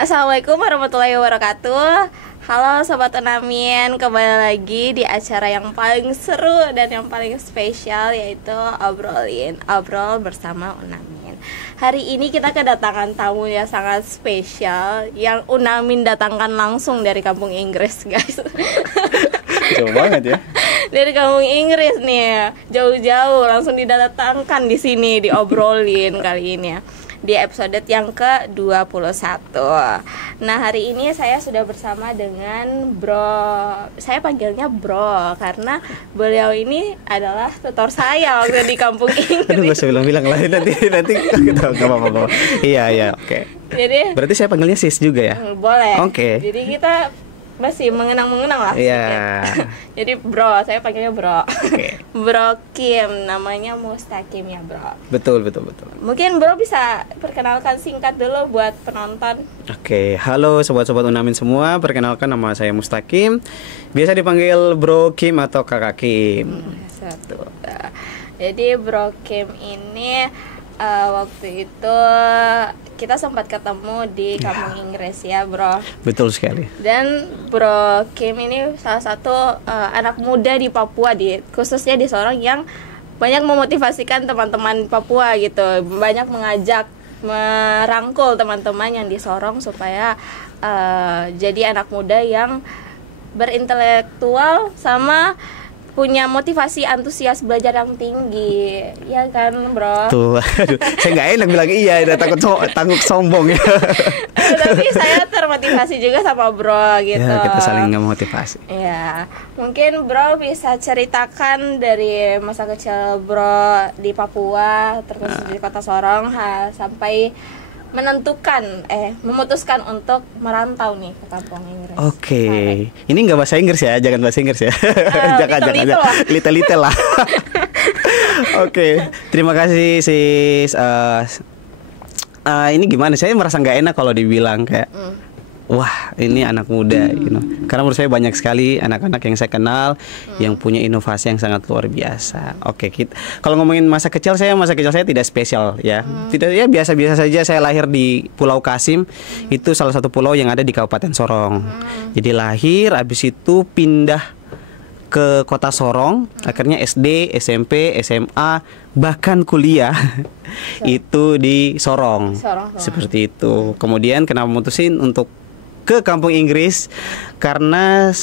Assalamualaikum warahmatullahi wabarakatuh. Halo Sobat Unamin, kembali lagi di acara yang paling seru dan yang paling spesial, yaitu Obrol bersama Unamin. Hari ini kita kedatangan tamu yang sangat spesial, yang Unamin datangkan langsung dari kampung Inggris, guys. Jauh banget ya. Dari kampung Inggris nih, jauh-jauh langsung didatangkan di sini, diobrolin kali ini ya, di episode yang ke-21. Nah, hari ini saya sudah bersama dengan Bro. Saya panggilnya Bro karena beliau ini adalah tutor saya waktu di kampung Inggris. Aduh, gak usah bilang-bilang lah, nanti kita gak apa-apa. Iya, oke. Jadi berarti saya panggilnya sis juga ya? Boleh. Oke. Jadi kita masih mengenang lah sedikit. Jadi Bro, saya panggilnya Bro. Okay. Bro Kim, namanya Mustaqim ya Bro. Betul. Mungkin Bro bisa perkenalkan singkat dulu buat penonton. Oke, halo sobat-sobat Unamin semua. Perkenalkan, nama saya Mustaqim. Biasa dipanggil Bro Kim atau Kakak Kim. Satu. Jadi Bro Kim ini waktu itu kita sempat ketemu di kampung Inggris ya Bro. Betul sekali. Dan Bro Kim ini salah satu anak muda di Papua, khususnya di Sorong, yang banyak memotivasikan teman-teman Papua gitu. Banyak mengajak, merangkul teman-teman yang di Sorong supaya jadi anak muda yang berintelektual sama punya motivasi antusias belajar yang tinggi, ya kan Bro? Tuh, aduh, saya nggak enak bilang iya, udah takut sombong ya. Tapi saya termotivasi juga sama Bro gitu. Ya, kita saling memotivasi. Ya, mungkin Bro bisa ceritakan dari masa kecil Bro di Papua, terus di Kota Sorong, sampai memutuskan untuk merantau nih ke kampung Inggris. Oke. Ini nggak bahasa Inggris ya, jangan bahasa Inggris ya. Jangan. Little lah. Oke, terima kasih sis. Ini gimana? Saya merasa nggak enak kalau dibilang kayak wah, ini anak muda, Karena menurut saya banyak sekali anak-anak yang saya kenal yang punya inovasi yang sangat luar biasa. Oke, kalau ngomongin masa kecil saya tidak spesial ya. Tidak ya, biasa-biasa saja. Saya lahir di Pulau Kasim. Itu salah satu pulau yang ada di Kabupaten Sorong. Jadi lahir, habis itu pindah ke Kota Sorong, akhirnya SD, SMP, SMA, bahkan kuliah itu di Sorong. Seperti itu. Kemudian kenapa mutusin untuk ke kampung Inggris karena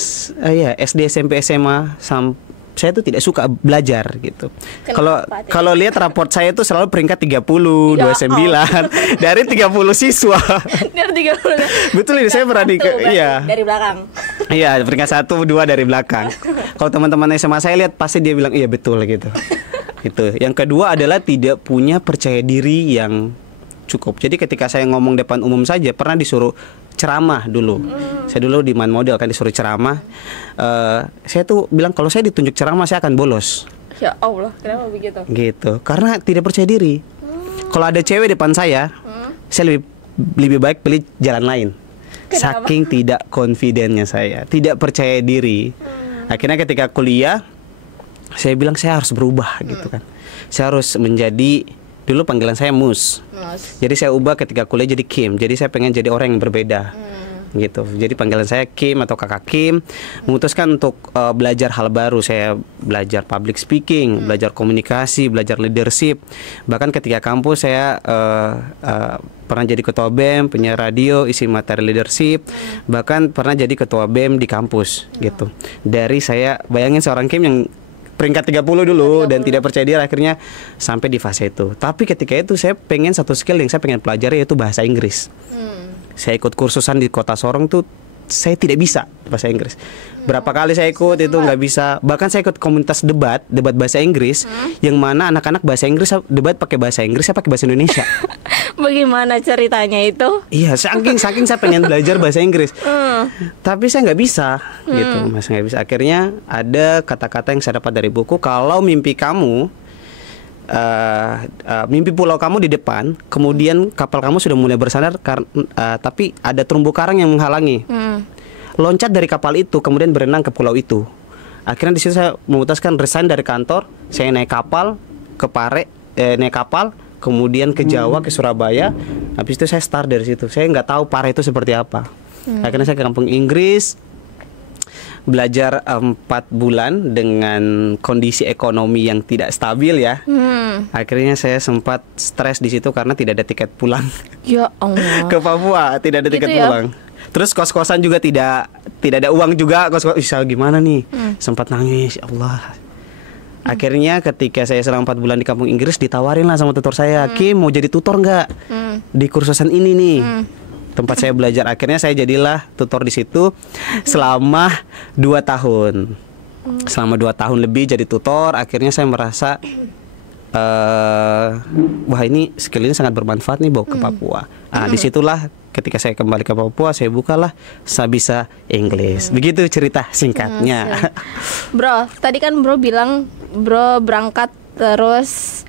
SD, SMP, SMA saya tuh tidak suka belajar gitu. Kalau lihat raport saya tuh selalu peringkat 30, 29 dari 30 siswa. Dari 30. Betul ini, saya berani dari belakang. Iya, peringkat 1, 2 dari belakang. Kalau teman-teman SMA saya lihat pasti dia bilang iya betul gitu. Gitu. Yang kedua adalah tidak punya percaya diri yang cukup. Jadi ketika saya ngomong depan umum saja, pernah disuruh ceramah dulu. Saya dulu di Man Model kan disuruh ceramah. Saya tuh bilang kalau saya ditunjuk ceramah saya akan bolos. Ya Allah, kenapa begitu? Gitu. Karena tidak percaya diri. Kalau ada cewek depan saya lebih baik pilih jalan lain. Kenapa? Saking tidak confidentnya saya, tidak percaya diri. Akhirnya ketika kuliah, saya bilang saya harus berubah gitu kan. Saya harus menjadi, dulu panggilan saya Mus. Jadi saya ubah ketika kuliah jadi Kim. Jadi saya pengen jadi orang yang berbeda. Gitu. Jadi panggilan saya Kim atau Kakak Kim. Memutuskan untuk belajar hal baru. Saya belajar public speaking, belajar komunikasi, belajar leadership. Bahkan ketika kampus saya pernah jadi ketua BEM, penyiar radio, isi materi leadership. Bahkan pernah jadi ketua BEM di kampus gitu. Dari saya, bayangin seorang Kim yang peringkat 30 dulu dan tidak percaya diri, akhirnya sampai di fase itu. Tapi ketika itu saya pengen satu skill yang saya pengen pelajari, yaitu bahasa Inggris. Saya ikut kursusan di Kota Sorong tuh saya tidak bisa bahasa Inggris. Berapa kali saya ikut itu nggak bisa. Bahkan saya ikut komunitas debat bahasa Inggris, yang mana anak-anak bahasa Inggris debat pakai bahasa Inggris, saya pakai bahasa Indonesia. Bagaimana ceritanya itu? Iya, saking saya pengen belajar bahasa Inggris, tapi saya nggak bisa gitu, mas, nggak bisa. Akhirnya ada kata-kata yang saya dapat dari buku, kalau mimpi kamu, mimpi pulau kamu di depan, kemudian kapal kamu sudah mulai bersandar, tapi ada terumbu karang yang menghalangi. Loncat dari kapal itu, kemudian berenang ke pulau itu. Akhirnya di situ saya memutuskan resign dari kantor, saya naik kapal ke Pare, naik kapal kemudian ke Jawa, ke Surabaya. Habis itu saya start dari situ. Saya nggak tahu Pare itu seperti apa. Akhirnya saya ke kampung Inggris, belajar 4 bulan dengan kondisi ekonomi yang tidak stabil ya. Akhirnya saya sempat stres di situ karena tidak ada tiket pulang. Ya Allah. Ke Papua tidak ada tiket Gitu ya? pulang. Terus kos-kosan juga tidak ada uang juga, bisa gimana nih? Sempat nangis, ya Allah. Akhirnya ketika saya selama 4 bulan di kampung Inggris, ditawarin lah sama tutor saya, Kim mau jadi tutor nggak di kursusan ini nih, tempat saya belajar. Akhirnya saya jadilah tutor di situ selama 2 tahun. Selama 2 tahun lebih jadi tutor. Akhirnya saya merasa wah ini skill ini sangat bermanfaat nih bawa ke Papua. Disitulah ketika saya kembali ke Papua, saya bukalah Sabisa English. Begitu cerita singkatnya. Bro, tadi kan bro bilang bro berangkat terus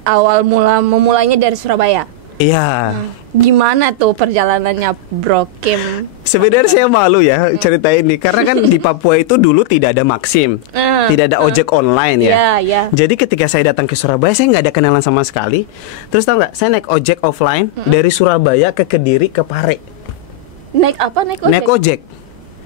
memulainya dari Surabaya. Iya. Gimana tuh perjalanannya Bro Kim? Sebenarnya saya malu ya cerita ini karena kan di Papua itu dulu tidak ada Maxim, tidak ada ojek online ya. Ya. Jadi ketika saya datang ke Surabaya saya nggak ada kenalan sama sekali. Terus tahu nggak? Saya naik ojek offline dari Surabaya ke Kediri ke Pare. Naik apa? Naik ojek? Naik ojek.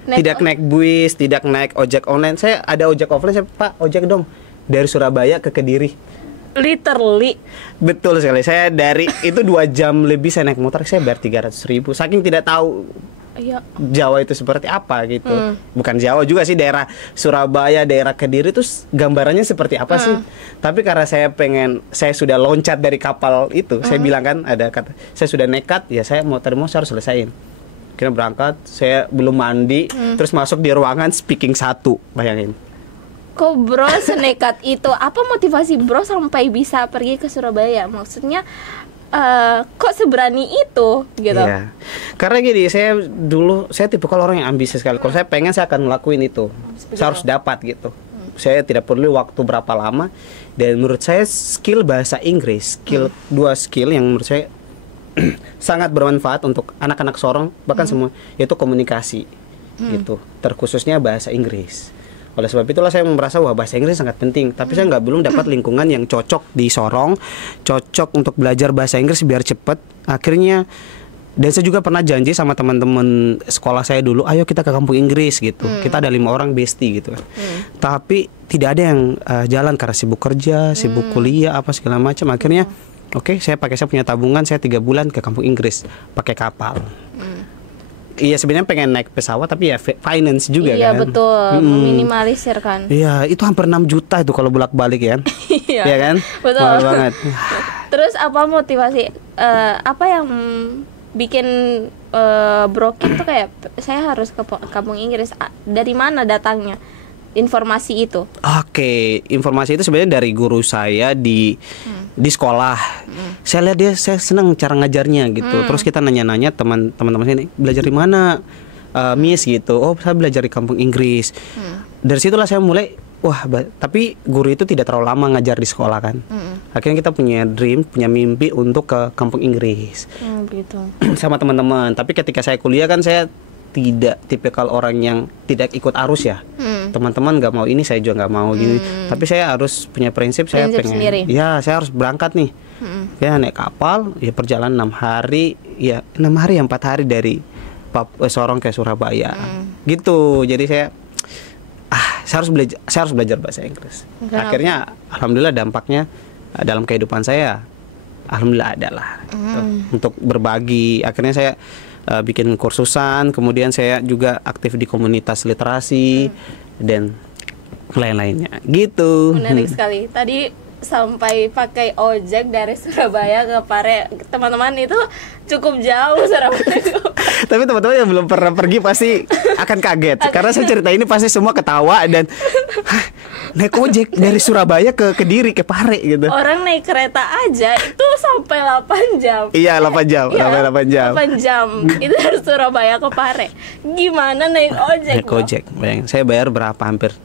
Tidak naik bus, tidak naik ojek online. Saya ada ojek offline. Saya Pak ojek dong dari Surabaya ke Kediri. Literally. Betul sekali. Saya dari itu 2 jam lebih saya naik motor, saya bayar 300.000. Saking tidak tahu Jawa itu seperti apa gitu. Bukan Jawa juga sih, daerah Surabaya, daerah Kediri itu gambarannya seperti apa sih. Tapi karena saya sudah loncat dari kapal itu, saya bilang kan ada kata, saya sudah nekat, ya saya mau saya harus selesaiin. Kira berangkat, saya belum mandi, terus masuk di ruangan speaking 1, bayangin. Kok bro senekat itu? Apa motivasi bro sampai bisa pergi ke Surabaya? Maksudnya kok seberani itu gitu? Iya. Karena gini, saya tipikal orang yang ambisius sekali. Kalau saya pengen, saya akan ngelakuin itu. Saya harus dapat gitu. Saya tidak perlu waktu berapa lama. Dan menurut saya skill bahasa Inggris, dua skill yang menurut saya sangat bermanfaat untuk anak-anak Sorong, bahkan semua, yaitu komunikasi gitu. Terkhususnya bahasa Inggris. Oleh sebab itulah saya merasa wah bahasa Inggris sangat penting. Tapi saya belum dapat lingkungan yang cocok di Sorong, cocok untuk belajar bahasa Inggris biar cepat. Akhirnya, dan saya juga pernah janji sama teman-teman sekolah saya dulu, ayo kita ke kampung Inggris gitu. Kita ada 5 orang bestie gitu kan. Tapi tidak ada yang jalan karena sibuk kerja, sibuk kuliah apa segala macam. Akhirnya oke, saya punya tabungan, saya 3 bulan ke kampung Inggris pakai kapal. Iya sebenarnya pengen naik pesawat tapi ya finance juga kan. Iya betul, meminimalisir kan. Iya itu hampir 6 juta itu kalau bolak-balik ya. Iya kan? Betul. Mahal banget. Terus apa motivasi? Apa yang bikin Bro Kim tuh kayak saya harus ke kampung Inggris? Dari mana datangnya informasi itu? Oke, informasi itu sebenarnya dari guru saya di sekolah. Saya lihat saya senang cara ngajarnya gitu. Terus kita nanya-nanya teman-teman sini belajar di mana, Miss gitu. Oh, saya belajar di kampung Inggris. Dari situlah saya mulai, tapi guru itu tidak terlalu lama ngajar di sekolah kan. Akhirnya kita punya mimpi untuk ke kampung Inggris. Gitu. Sama teman-teman. Tapi ketika saya kuliah kan saya tidak tipikal orang yang tidak ikut arus ya. Teman-teman nggak mau ini, saya juga nggak mau gini. Tapi saya harus punya prinsip saya pengen. Sendiri. Ya, saya harus berangkat nih. Ya naik kapal, ya perjalanan 6 hari, ya 4 hari dari Sorong ke Surabaya. Gitu. Jadi saya harus belajar bahasa Inggris. Kenapa? Akhirnya alhamdulillah dampaknya dalam kehidupan saya alhamdulillah ada lah. Untuk berbagi. Akhirnya saya bikin kursusan, kemudian saya juga aktif di komunitas literasi dan lain-lainnya gitu. Menarik sekali. Tadi sampai pakai ojek dari Surabaya ke Pare, teman-teman, itu cukup jauh Surabaya. Tapi teman-teman yang belum pernah pergi pasti akan kaget karena saya cerita ini pasti semua ketawa dan naik ojek dari Surabaya ke Kediri ke Pare gitu. Orang naik kereta aja itu sampai 8 jam. Iya 8 jam, Iya, 8 jam. 8 jam. Itu dari Surabaya ke Pare. Gimana naik ojek? Naik ojek, bayangin saya bayar berapa, hampir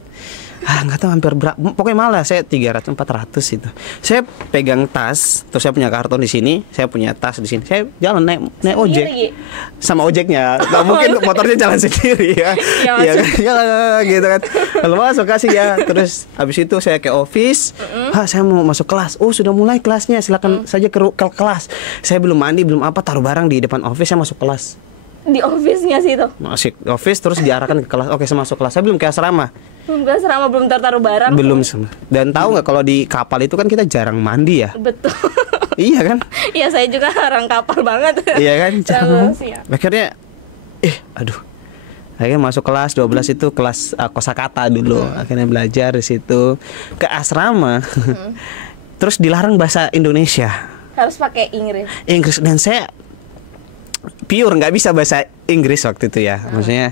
nggak tahu hampir berapa, pokoknya malah saya 300 400 itu. Saya pegang tas, terus saya punya karton di sini, saya punya tas di sini. Saya jalan naik ojek. Sama ojeknya. Nggak mungkin motornya jalan sendiri ya. Iya kan? Jalan gitu kan. Kalau masuk kasih ya. Terus habis itu saya ke office. Saya mau masuk kelas. Oh, sudah mulai kelasnya. Silakan saja ke kelas. Saya belum mandi, belum apa, taruh barang di depan office, saya masuk kelas. Di office-nya sih itu. Masih office terus diarahkan ke kelas. Oke, saya masuk kelas. Saya belum ke asrama. Belum ke asrama, belum taruh barang. Belum. Dan tahu nggak kalau di kapal itu kan kita jarang mandi ya? Betul. Iya kan? Iya, saya juga orang kapal banget. Iya kan? Jarang. Akhirnya aduh. Akhirnya masuk kelas 12 itu kelas kosakata dulu. Akhirnya belajar di situ. Ke asrama. Terus dilarang bahasa Indonesia. Harus pakai Inggris. Dan saya pure nggak bisa bahasa Inggris waktu itu ya. Maksudnya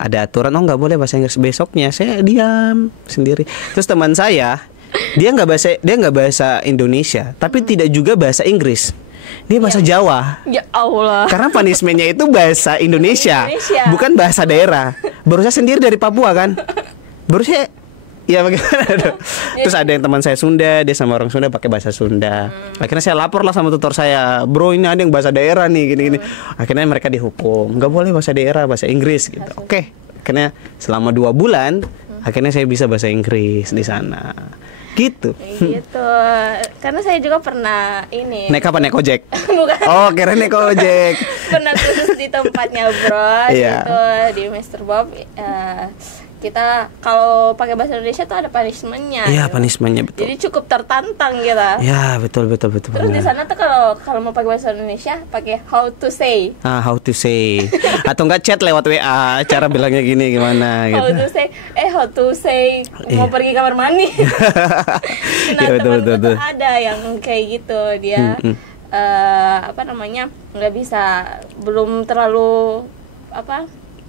ada aturan nggak boleh bahasa Inggris. Besoknya saya diam sendiri. Terus teman saya dia nggak bahasa Indonesia, tapi tidak juga bahasa Inggris. Dia bahasa Jawa. Ya Allah. Karena punishment-nya itu bahasa Indonesia, bukan bahasa daerah. Baru saya sendiri dari Papua kan. Baru saya ya bagaimana. Terus ada yang teman saya Sunda, dia sama orang Sunda pakai bahasa Sunda. Akhirnya saya lapor lah sama tutor saya, bro ini ada yang bahasa daerah nih gini-gini. Akhirnya mereka dihukum, nggak boleh bahasa daerah, bahasa Inggris gitu. Oke. Akhirnya selama 2 bulan, akhirnya saya bisa bahasa Inggris di sana. Gitu. Karena saya juga pernah ini. Naik apa? Naik ojek? Bukan. Oh, kira naik ojek. Pernah khusus di tempatnya bro, gitu di Mr. Bob. Kita kalau pakai bahasa Indonesia tuh ada punishment-nya. Iya, gitu. punishment-nya betul. Jadi cukup tertantang kita. Ya, betul. Terus di sana tuh kalau mau pakai bahasa Indonesia pakai how to say. How to say. Atau enggak chat lewat WA, cara bilangnya gini gimana gitu. How to say mau pergi kamar mandi. Nah, ya, betul. betul. Ada yang kayak gitu, dia nggak bisa, belum terlalu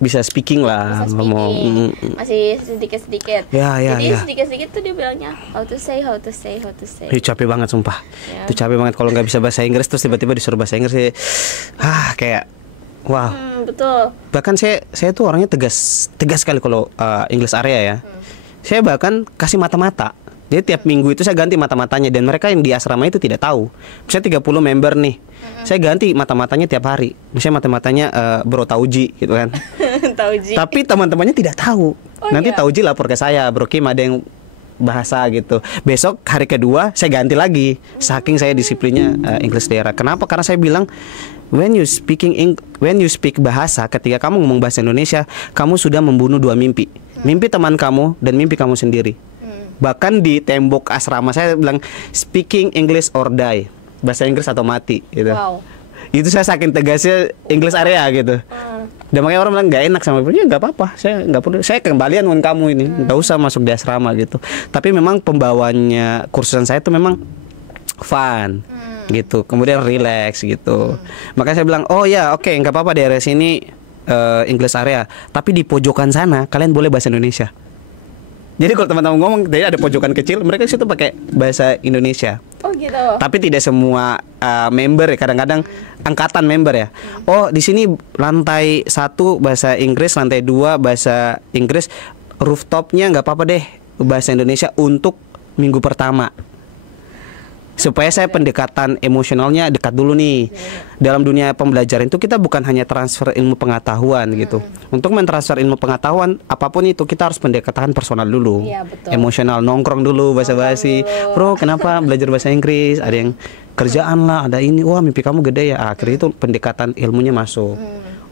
bisa speaking lah, ngomong. Masih sedikit-sedikit. Jadi sedikit-sedikit tuh dia bilangnya how to say. Itu capek banget sumpah. Ya. Itu capek banget kalau nggak bisa bahasa Inggris terus tiba-tiba disuruh bahasa Inggris sih. Kayak wow. Betul. Bahkan saya tuh orangnya tegas sekali kalau English area ya. Saya bahkan kasih mata-mata. Jadi tiap minggu itu saya ganti mata-matanya, dan mereka yang di asrama itu tidak tahu. Misalnya 30 member nih. Saya ganti mata-matanya tiap hari. Misalnya mata-matanya Bro Tauji gitu kan. Tauji. Tapi teman-temannya tidak tahu. Nanti Tauji lapor ke saya, Bro Kim ada yang bahasa gitu. Besok hari kedua saya ganti lagi. Saking saya disiplinnya English daerah. Kenapa? Karena saya bilang when you speak bahasa, ketika kamu ngomong bahasa Indonesia, kamu sudah membunuh 2 mimpi. Mimpi teman kamu dan mimpi kamu sendiri. Bahkan di tembok asrama saya bilang speaking English or die, bahasa Inggris atau mati gitu. Wow. Itu saya saking tegasnya English area gitu. Dan makanya orang bilang nggak enak sama gue. Ya nggak apa-apa, saya nggak perlu, saya kembalian dengan kamu ini, nggak usah masuk di asrama gitu. Tapi memang pembawaannya kursusan saya itu memang fun gitu, kemudian relax gitu. Makanya saya bilang oke, nggak apa-apa daerah sini English area, tapi di pojokan sana kalian boleh bahasa Indonesia. Jadi kalau teman-teman ngomong, jadi ada pojokan kecil, mereka situ pakai bahasa Indonesia. Oh gitu. Tapi tidak semua member ya, kadang-kadang angkatan member ya. Oh di sini lantai 1 bahasa Inggris, lantai 2 bahasa Inggris, rooftopnya nggak apa-apa deh bahasa Indonesia untuk minggu pertama. Supaya saya pendekatan emosionalnya dekat dulu nih. Dalam dunia pembelajaran itu kita bukan hanya transfer ilmu pengetahuan gitu. Untuk mentransfer ilmu pengetahuan apapun itu kita harus pendekatan personal dulu. Iya, betul. Emosional, nongkrong dulu basa-basi. Bro, kenapa belajar bahasa Inggris? Ada yang kerjaan lah, ada ini. Wah, mimpi kamu gede ya. Akhirnya itu pendekatan ilmunya masuk.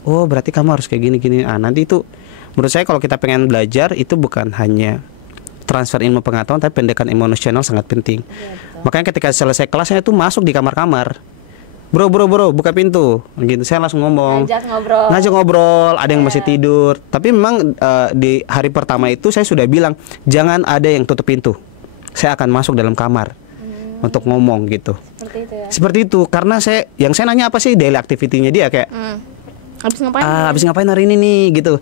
Oh, berarti kamu harus kayak gini-gini. Nanti itu menurut saya kalau kita pengen belajar itu bukan hanya transfer ilmu pengetahuan, tapi pendekatan emosional sangat penting. Makanya ketika selesai kelasnya itu masuk di kamar-kamar, bro buka pintu gitu, saya langsung ngomong, ngajak ngobrol, ada yang masih tidur. Tapi memang di hari pertama itu saya sudah bilang jangan ada yang tutup pintu, saya akan masuk dalam kamar untuk ngomong gitu. Seperti itu karena saya nanya apa sih daily activity-nya dia, kayak Habis ngapain? Habis ngapain hari ini nih gitu.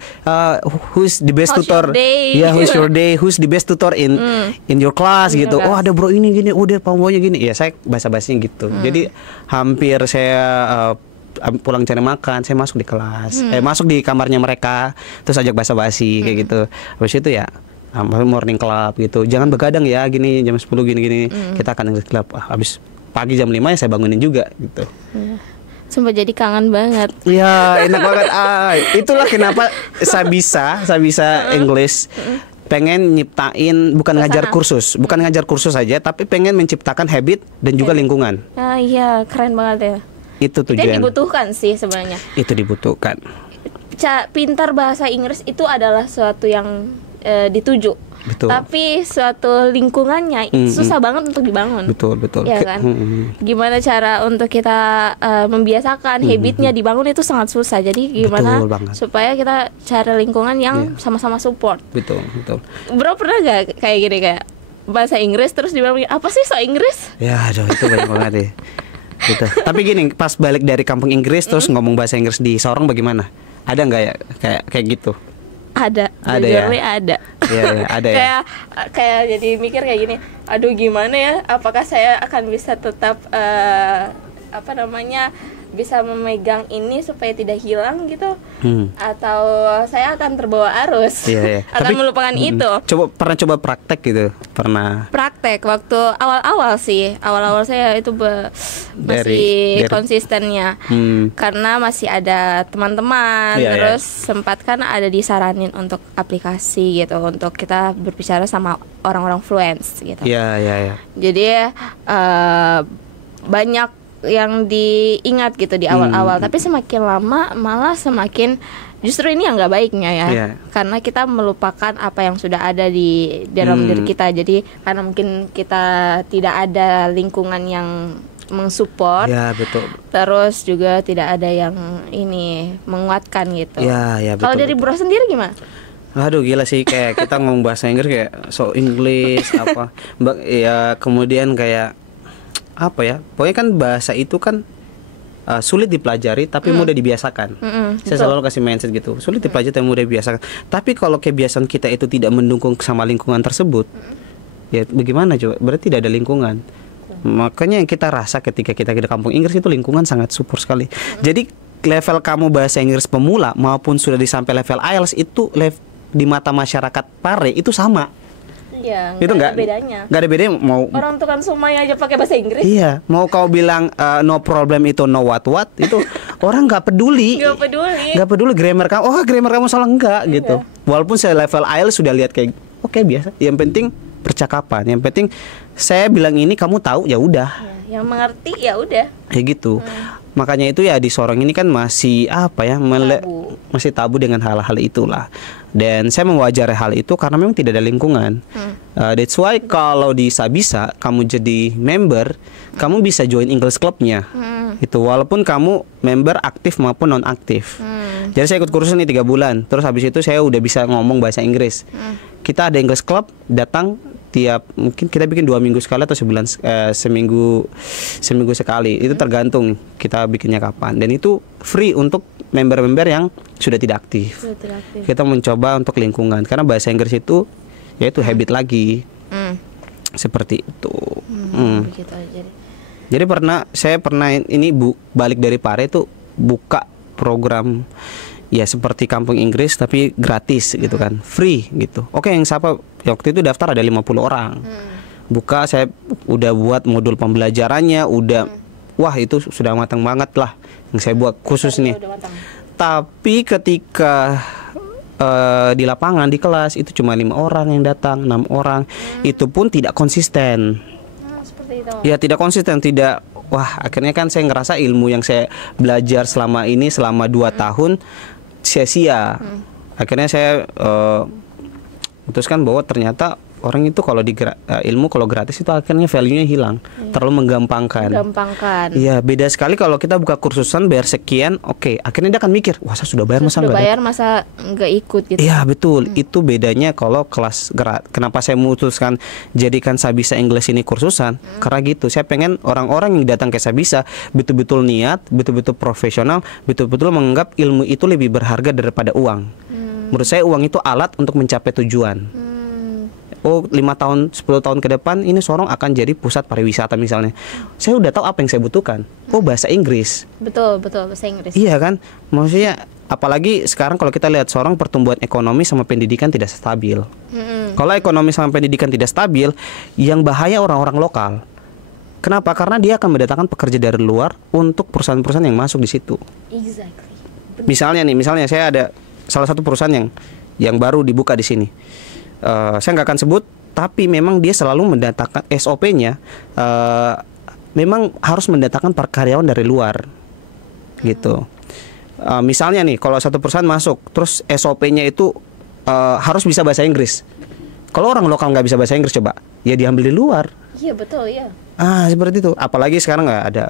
Who's the best tutor? Ya, who's your day? Who's the best tutor in your class gitu. Oh, ada bro ini gini. Oh, dia pembawaannya gini. Ya, saya basa-basinya gitu. Jadi hampir saya pulang cari makan, saya masuk di kelas. Masuk di kamarnya mereka, terus ajak basa-basi kayak gitu. Habis itu ya morning club gitu. Jangan begadang ya gini jam 10 gini-gini. Kita akan English club. Habis pagi jam 5 ya saya bangunin juga gitu. Sumpah jadi kangen banget. Ya enak banget. Itulah kenapa saya bisa English. Pengen nyiptain bukan ngajar kursus saja, tapi pengen menciptakan habit dan juga lingkungan. Iya, keren banget ya. Itu tujuan. Itu dibutuhkan sih sebenarnya. Itu dibutuhkan. Pintar bahasa Inggris itu adalah suatu yang dituju. Betul. Tapi suatu lingkungannya susah banget untuk dibangun. Betul. Ya kan? Gimana cara untuk kita membiasakan habitnya dibangun itu sangat susah. Jadi gimana supaya kita cari lingkungan yang sama-sama support. Betul. Bro pernah gak kayak gini kayak bahasa Inggris terus dibilang apa sih so Inggris? Ya aduh itu banyak banget ya. Gitu. Tapi gini, pas balik dari kampung Inggris terus ngomong bahasa Inggris di Sorong bagaimana? Ada nggak ya kayak gitu? Ada ya? Ada. Iya, ada ya. Kayak jadi mikir kayak gini. Aduh gimana ya? Apakah saya akan bisa tetap bisa memegang ini supaya tidak hilang gitu? Atau saya akan terbawa arus? Iya. Akan melupakan itu? Pernah coba praktek gitu? Pernah? Praktek waktu awal-awal sih. Awal-awal saya itu masih konsistennya. Karena masih ada teman-teman. Terus sempat kan ada disaranin untuk aplikasi gitu, untuk kita berbicara sama orang-orang fluence gitu. Iya. Jadi banyak yang diingat gitu di awal-awal, tapi semakin lama malah semakin justru ini yang nggak baiknya ya, karena kita melupakan apa yang sudah ada di dalam diri kita. Jadi karena mungkin kita tidak ada lingkungan yang mensupport, betul. Terus juga tidak ada yang ini menguatkan gitu. Betul. Kalau dari Bro sendiri gimana? Aduh gila sih, kayak kita ngomong bahasa Inggris kayak so English apa, ya kemudian kayak apa ya, pokoknya kan bahasa itu kan sulit dipelajari tapi mudah dibiasakan. Saya selalu kasih mindset gitu, sulit dipelajari tapi mudah dibiasakan. Tapi kalau kebiasaan kita itu tidak mendukung sama lingkungan tersebut, ya bagaimana coba? Berarti tidak ada lingkungan. Makanya yang kita rasa ketika kita ke kampung Inggris itu lingkungan sangat support sekali. Jadi level kamu bahasa Inggris pemula maupun sudah sampai level IELTS itu di mata masyarakat Pare itu sama. Iya, itu nggak ada bedanya. Nggak ada bedanya. Mau orang tukang somai aja pakai bahasa Inggris. Iya, mau kau bilang no problem itu no what itu orang nggak peduli. Nggak peduli grammar kamu. Oh grammar kamu salah enggak gitu. Walaupun saya level IELTS sudah lihat kayak oke, biasa. Yang penting percakapan. Yang penting saya bilang ini kamu tahu ya udah. Yang mengerti ya udah. Kayak gitu. Makanya itu ya di Sorong ini kan masih apa ya, masih tabu dengan hal-hal itulah. Dan saya mewajarkan hal itu karena memang tidak ada lingkungan. That's why kalau di Sabisa kamu jadi member, kamu bisa join English Clubnya. Itu walaupun kamu member aktif maupun non aktif. Jadi saya ikut kursus nih 3 bulan. Terus habis itu saya udah bisa ngomong bahasa Inggris. Kita ada English Club, datang mungkin kita bikin 2 minggu sekali atau seminggu sekali. Itu tergantung kita bikinnya kapan. Dan itu free untuk member-member yang sudah tidak aktif. Kita mencoba untuk lingkungan karena bahasa Inggris itu yaitu habit lagi. Seperti itu. Begitu aja. Jadi saya pernah ini balik dari Pare itu buka program ya seperti kampung Inggris tapi gratis gitu kan, free gitu. Oke, yang siapa waktu itu daftar ada 50 orang. Buka, saya udah buat modul pembelajarannya, wah itu sudah matang banget lah yang saya buat khusus nih. Tapi ketika di lapangan di kelas itu cuma 5 orang yang datang, 6 orang, itu pun tidak konsisten. Seperti itu. Ya tidak konsisten, tidak. Wah akhirnya kan saya ngerasa ilmu yang saya belajar selama 2 tahun sia-sia. Akhirnya saya putuskan bahwa ternyata orang itu kalau ilmu kalau gratis itu akhirnya value-nya hilang. Terlalu menggampangkan. Iya, beda sekali kalau kita buka kursusan bayar sekian, oke, akhirnya dia akan mikir, wah saya sudah bayar masa nggak ikut gitu. Iya, betul. Itu bedanya kalau kelas kenapa saya memutuskan jadikan Sabisa English ini kursusan? Karena gitu, saya pengen orang-orang yang datang ke Sabisa betul-betul niat, betul-betul profesional, betul-betul menganggap ilmu itu lebih berharga daripada uang. Menurut saya uang itu alat untuk mencapai tujuan. Oh 5 tahun, 10 tahun ke depan ini Sorong akan jadi pusat pariwisata misalnya. Saya udah tahu apa yang saya butuhkan. Oh bahasa Inggris. Betul bahasa Inggris. Iya kan, maksudnya apalagi sekarang kalau kita lihat Sorong pertumbuhan ekonomi sama pendidikan tidak stabil. Kalau ekonomi sama pendidikan tidak stabil, yang bahaya orang-orang lokal. Kenapa? Karena dia akan mendatangkan pekerja dari luar untuk perusahaan-perusahaan yang masuk di situ. Exactly. Misalnya saya ada salah satu perusahaan yang baru dibuka di sini. Saya nggak akan sebut, tapi memang dia selalu mendatangkan SOP-nya. Memang harus mendatangkan karyawan dari luar, gitu. Misalnya nih, kalau satu perusahaan masuk, terus SOP-nya itu harus bisa bahasa Inggris. Kalau orang lokal nggak bisa bahasa Inggris, coba ya diambil di luar. Iya betul ya. Seperti itu. Apalagi sekarang nggak ada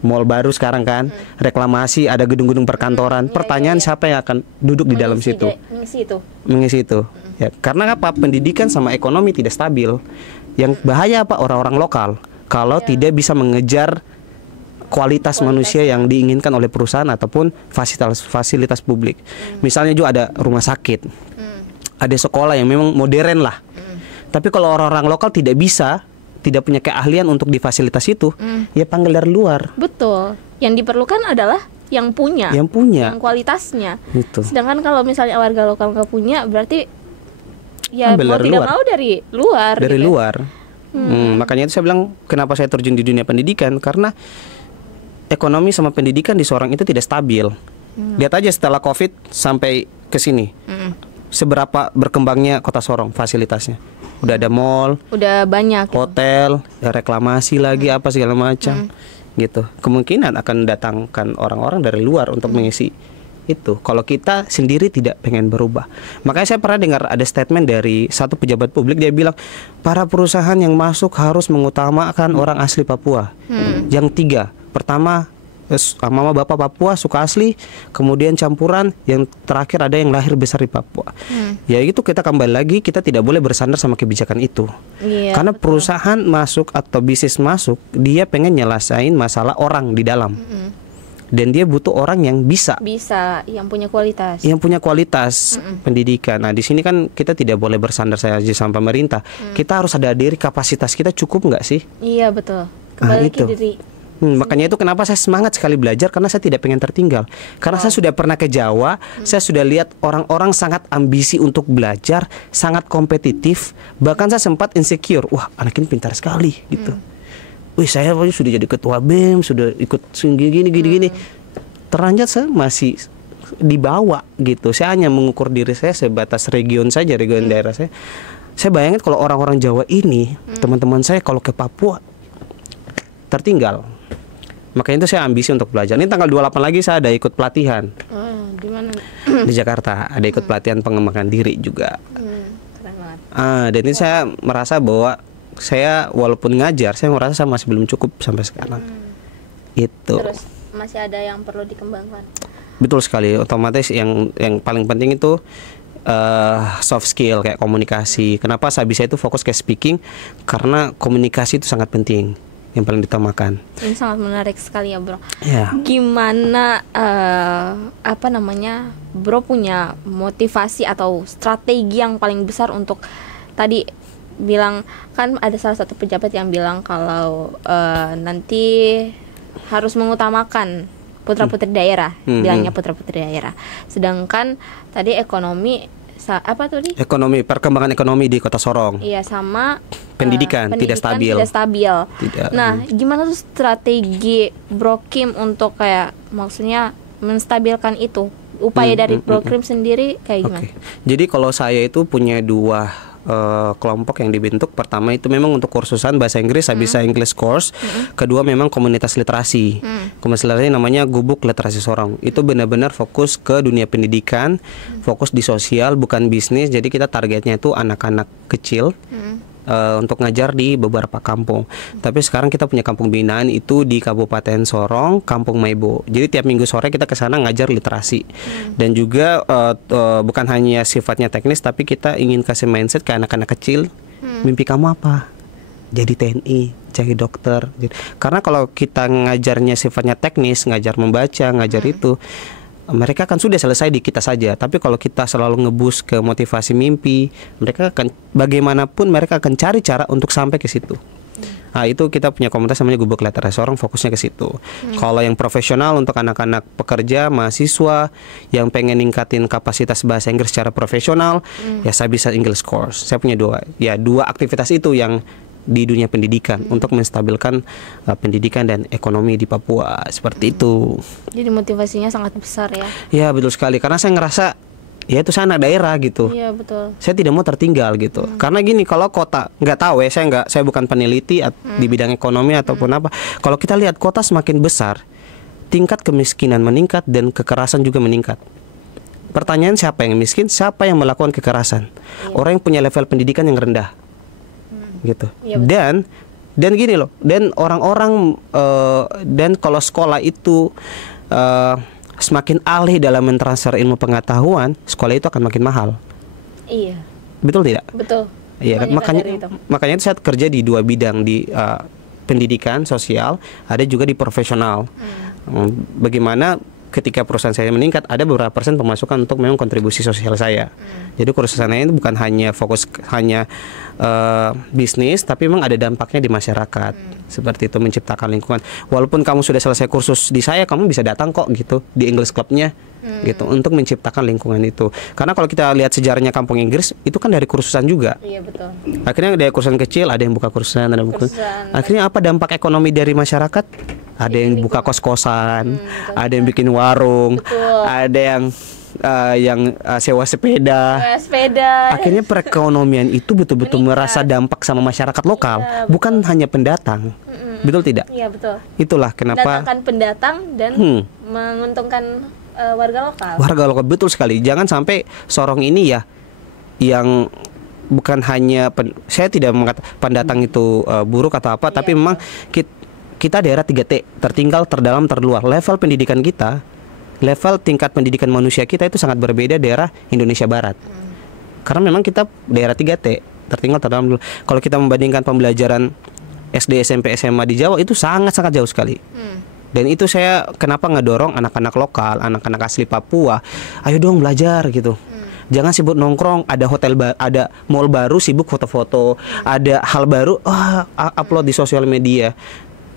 mall baru sekarang kan, reklamasi, ada gedung-gedung perkantoran. Pertanyaan siapa yang akan duduk di dalam situ? Mengisi itu. Ya, karena apa? Pendidikan sama ekonomi tidak stabil. Yang bahaya apa? Orang-orang lokal. Kalau tidak bisa mengejar kualitas manusia yang diinginkan oleh perusahaan ataupun fasilitas publik. Misalnya juga ada rumah sakit, ada sekolah yang memang modern lah. Tapi kalau orang-orang lokal tidak bisa, tidak punya keahlian untuk di fasilitas itu, ya panggil dari luar. Betul. Yang diperlukan adalah yang punya, yang kualitasnya. Gitu. Sedangkan kalau misalnya warga lokal nggak punya, berarti ya mau tidak mau dari luar. Dari gitu. Luar. Makanya itu saya bilang kenapa saya terjun di dunia pendidikan, karena ekonomi sama pendidikan di Sorong itu tidak stabil. Lihat aja setelah COVID sampai ke sini, seberapa berkembangnya kota Sorong fasilitasnya. Udah ada mall, udah banyak hotel, ya reklamasi lagi apa segala macam, gitu. Kemungkinan akan datangkan orang-orang dari luar untuk mengisi itu. Kalau kita sendiri tidak pengen berubah. Makanya saya pernah dengar ada statement dari satu pejabat publik, dia bilang para perusahaan yang masuk harus mengutamakan orang asli Papua. Yang 3, pertama mama bapak Papua suka asli, kemudian campuran, yang terakhir ada yang lahir besar di Papua. Ya itu kita kembali lagi, kita tidak boleh bersandar sama kebijakan itu. Karena betul. Perusahaan masuk atau bisnis masuk, dia pengen nyelesain masalah orang di dalam. Dan dia butuh orang yang bisa, yang punya kualitas, pendidikan. Nah di sini kan kita tidak boleh bersandar saja sama pemerintah. Kita harus ada diri, kapasitas kita cukup nggak sih? Iya betul. Kembali ke diri. Makanya itu kenapa saya semangat sekali belajar, karena saya tidak pengen tertinggal. Karena saya sudah pernah ke Jawa, saya sudah lihat orang-orang sangat ambisi untuk belajar, sangat kompetitif. Bahkan saya sempat insecure, wah anak ini pintar sekali gitu. Wih saya sudah jadi ketua BEM, sudah ikut gini. Ternyata saya masih dibawa gitu. Saya hanya mengukur diri saya sebatas region saja, region daerah saya. Saya bayangin kalau orang-orang Jawa ini, teman-teman saya kalau ke Papua tertinggal. Makanya itu saya ambisi untuk belajar. Ini tanggal 28 lagi saya ada ikut pelatihan. Di mana? Di Jakarta. Ada ikut pelatihan pengembangan diri juga. Keren banget. Dan ini saya merasa bahwa saya walaupun ngajar, saya merasa saya masih belum cukup sampai sekarang. Itu. Terus masih ada yang perlu dikembangkan. Betul sekali. Otomatis yang paling penting itu soft skill kayak komunikasi. Kenapa saya bisa itu fokus ke speaking? Karena komunikasi itu sangat penting, yang paling ditamakan. Ini sangat menarik sekali ya bro. Gimana bro punya motivasi atau strategi yang paling besar untuk tadi bilang, kan ada salah satu pejabat yang bilang kalau nanti harus mengutamakan putra-putri daerah, bilangnya putra-putri daerah. Sedangkan tadi ekonomi Ekonomi, perkembangan ekonomi di Kota Sorong. Iya, sama pendidikan tidak stabil. Nah, gimana tuh strategi Bro Kim untuk kayak maksudnya menstabilkan itu? Upaya dari Bro Kim sendiri kayak gimana? Jadi kalau saya itu punya 2 kelompok yang dibentuk. Pertama itu memang untuk kursusan bahasa Inggris, saya bisa English course. Kedua memang komunitas literasi. Komunitas literasi namanya Gubuk Literasi Sorong. Itu benar-benar fokus ke dunia pendidikan, fokus di sosial, bukan bisnis. Jadi kita targetnya itu anak-anak kecil. Untuk ngajar di beberapa kampung. Tapi sekarang kita punya kampung binaan itu di Kabupaten Sorong, Kampung Maibo. Jadi tiap minggu sore kita ke sana ngajar literasi. Dan juga bukan hanya sifatnya teknis, tapi kita ingin kasih mindset ke anak-anak kecil. Mimpi kamu apa? Jadi TNI, jadi dokter. Karena kalau kita ngajarnya sifatnya teknis, ngajar membaca, ngajar itu, mereka akan sudah selesai di kita saja. Tapi kalau kita selalu ngebus ke motivasi mimpi, mereka akan bagaimanapun mereka akan cari cara untuk sampai ke situ. Nah, itu kita punya komunitas namanya Gubuk Literasi, orang fokusnya ke situ. Kalau yang profesional untuk anak-anak pekerja, mahasiswa yang pengen ningkatin kapasitas bahasa Inggris secara profesional, ya saya bisa English course. Saya punya dua aktivitas itu yang di dunia pendidikan untuk menstabilkan pendidikan dan ekonomi di Papua, seperti itu. Jadi motivasinya sangat besar ya. Ya betul sekali, karena saya ngerasa ya itu saya anak daerah gitu. Iya betul. Saya tidak mau tertinggal gitu. Karena gini, kalau kota nggak tahu ya, saya bukan peneliti di bidang ekonomi ataupun apa. Kalau kita lihat kota semakin besar, tingkat kemiskinan meningkat dan kekerasan juga meningkat. Pertanyaan, siapa yang miskin? Siapa yang melakukan kekerasan? Orang yang punya level pendidikan yang rendah. Gitu. Iya, betul. Dan gini loh, dan orang-orang dan kalau sekolah itu semakin alih dalam mentransfer ilmu pengetahuan, sekolah itu akan makin mahal. Iya. Betul tidak? Betul. Iya, makanya itu saya kerja di dua bidang, di pendidikan sosial, ada juga di profesional. Bagaimana ketika perusahaan saya meningkat, ada beberapa persen pemasukan untuk memang kontribusi sosial saya. Jadi perusahaan saya itu bukan hanya fokus bisnis, tapi memang ada dampaknya di masyarakat. Seperti itu, menciptakan lingkungan. Walaupun kamu sudah selesai kursus di saya, kamu bisa datang kok gitu di English Club-nya. Gitu, untuk menciptakan lingkungan itu. Karena kalau kita lihat sejarahnya kampung Inggris, itu kan dari kursusan juga. Iya betul. Akhirnya dari kursusan kecil, ada yang buka kursusan, ada yang buka. Akhirnya apa dampak ekonomi dari masyarakat? Ada yang buka kos-kosan, ada yang bikin warung, ada yang sewa sepeda. Akhirnya perekonomian itu betul-betul merasa dampak sama masyarakat lokal, bukan hanya pendatang. Betul tidak? Iya betul. Itulah kenapa mendatangkan pendatang dan menguntungkan warga lokal. Warga lokal, betul sekali. Jangan sampai Sorong ini ya, yang bukan hanya saya tidak mengatakan pendatang itu buruk atau apa, tapi memang kita daerah 3T, tertinggal, terdalam, terluar. Level pendidikan kita, level tingkat pendidikan manusia kita itu sangat berbeda daerah Indonesia Barat. Karena memang kita daerah 3T, tertinggal, terdalam, terluar. Kalau kita membandingkan pembelajaran SD, SMP, SMA di Jawa itu sangat-sangat jauh sekali. Dan itu saya kenapa ngedorong anak-anak lokal, anak-anak asli Papua, ayo dong belajar gitu. Jangan sibuk nongkrong, ada hotel ada mall baru sibuk foto-foto, ada hal baru upload di sosial media.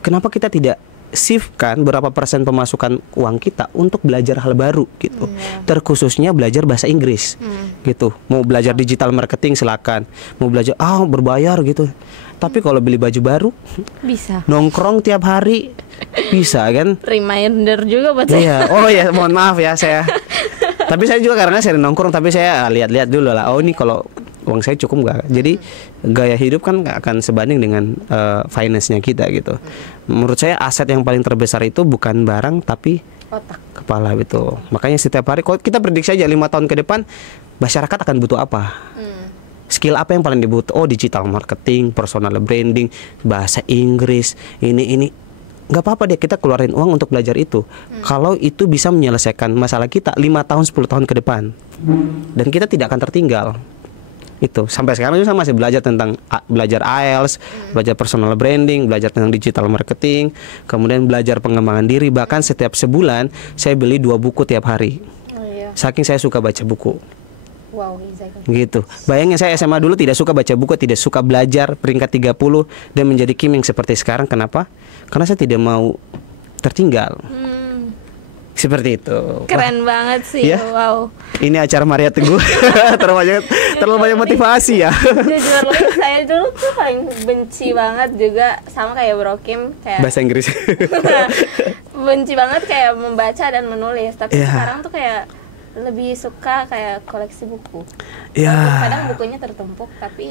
Kenapa kita tidak shiftkan berapa persen pemasukan uang kita untuk belajar hal baru gitu. Terkhususnya belajar bahasa Inggris. Gitu. Mau belajar digital marketing silakan. Mau belajar berbayar gitu. Tapi kalau beli baju baru bisa. Nongkrong tiap hari bisa kan? Reminder juga buat saya. Iya. Oh ya, mohon maaf ya saya. Tapi saya juga karena sering nongkrong, tapi saya lihat-lihat dulu lah. Oh ini kalau uang saya cukup nggak? Jadi gaya hidup kan nggak akan sebanding dengan finance-nya kita gitu. Menurut saya aset yang paling terbesar itu bukan barang tapi otak, kepala gitu. Makanya setiap hari kalau kita prediksi aja 5 tahun ke depan masyarakat akan butuh apa? Skill apa yang paling dibutuh? Oh, digital marketing, personal branding, bahasa Inggris, ini. Nggak apa-apa deh kita keluarin uang untuk belajar itu. Kalau itu bisa menyelesaikan masalah kita 5 tahun, 10 tahun ke depan. Dan kita tidak akan tertinggal. Itu sampai sekarang juga saya masih belajar tentang belajar IELTS, belajar personal branding, belajar tentang digital marketing, kemudian belajar pengembangan diri. Bahkan setiap sebulan saya beli 2 buku tiap hari. Saking saya suka baca buku. Wow, exactly. Gitu. Bayangin saya SMA dulu tidak suka baca buku, tidak suka belajar, peringkat 30 dan menjadi Kim yang seperti sekarang. Kenapa? Karena saya tidak mau tertinggal. Seperti itu. Keren banget sih. Ya? Wow. Ini acara Maria Teguh. terlalu banyak motivasi ya. Jujur saya dulu tuh paling benci banget juga sama kayak Bro Kim kayak bahasa Inggris. Benci banget kayak membaca dan menulis, tapi sekarang tuh kayak lebih suka kayak koleksi buku. Kadang bukunya tertumpuk, tapi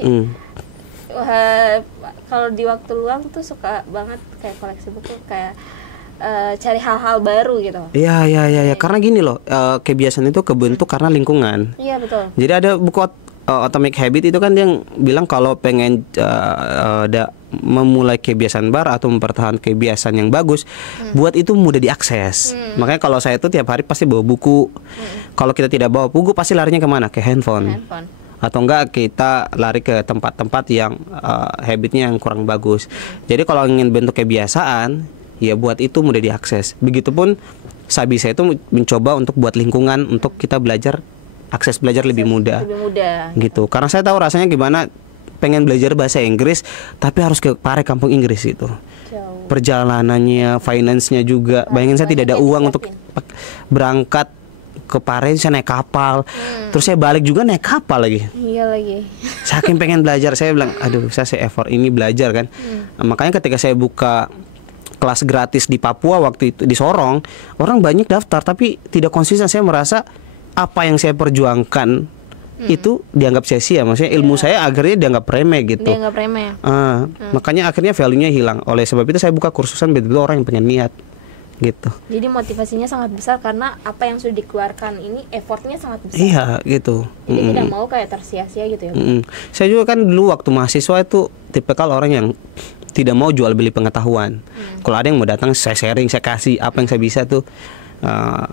kalau di waktu luang tuh suka banget kayak koleksi buku, kayak cari hal-hal baru gitu. Iya. Karena gini loh, kebiasaan itu kebentuk karena lingkungan. Iya betul. Jadi ada buku Atomic Habit itu kan yang bilang kalau pengen memulai kebiasaan baru atau mempertahankan kebiasaan yang bagus, buat itu mudah diakses. Makanya kalau saya itu tiap hari pasti bawa buku. Kalau kita tidak bawa buku pasti larinya kemana? Ke handphone. Atau enggak kita lari ke tempat-tempat yang habitnya yang kurang bagus. Jadi kalau ingin bentuk kebiasaan, ya buat itu mudah diakses. Begitupun Sabi saya itu mencoba untuk buat lingkungan untuk kita belajar, akses belajar lebih mudah. Lebih mudah. Gitu. Karena saya tahu rasanya gimana pengen belajar bahasa Inggris tapi harus ke Pare Kampung Inggris itu. Jauh. Perjalanannya, finance-nya juga. Bayangin saya tidak ada banyak yang uang untuk berangkat ke Pare, saya naik kapal. Terus saya balik juga naik kapal lagi. Iya lagi. Saking pengen belajar, saya bilang, aduh, saya effort ini belajar kan. Makanya ketika saya buka kelas gratis di Papua waktu itu di Sorong, orang banyak daftar tapi tidak konsisten. Saya merasa apa yang saya perjuangkan itu dianggap sia-sia. Maksudnya ilmu saya akhirnya dianggap remeh gitu. Dianggap remeh. Makanya akhirnya value-nya hilang. Oleh sebab itu saya buka kursusan betul-betul orang yang pengen niat gitu. Jadi motivasinya sangat besar karena apa yang sudah dikeluarkan ini effortnya sangat besar. Iya gitu. Jadi tidak mau kayak tersia-sia gitu ya. Saya juga kan dulu waktu mahasiswa itu tipikal orang yang tidak mau jual beli pengetahuan. Kalau ada yang mau datang, saya sharing, saya kasih apa yang saya bisa tuh.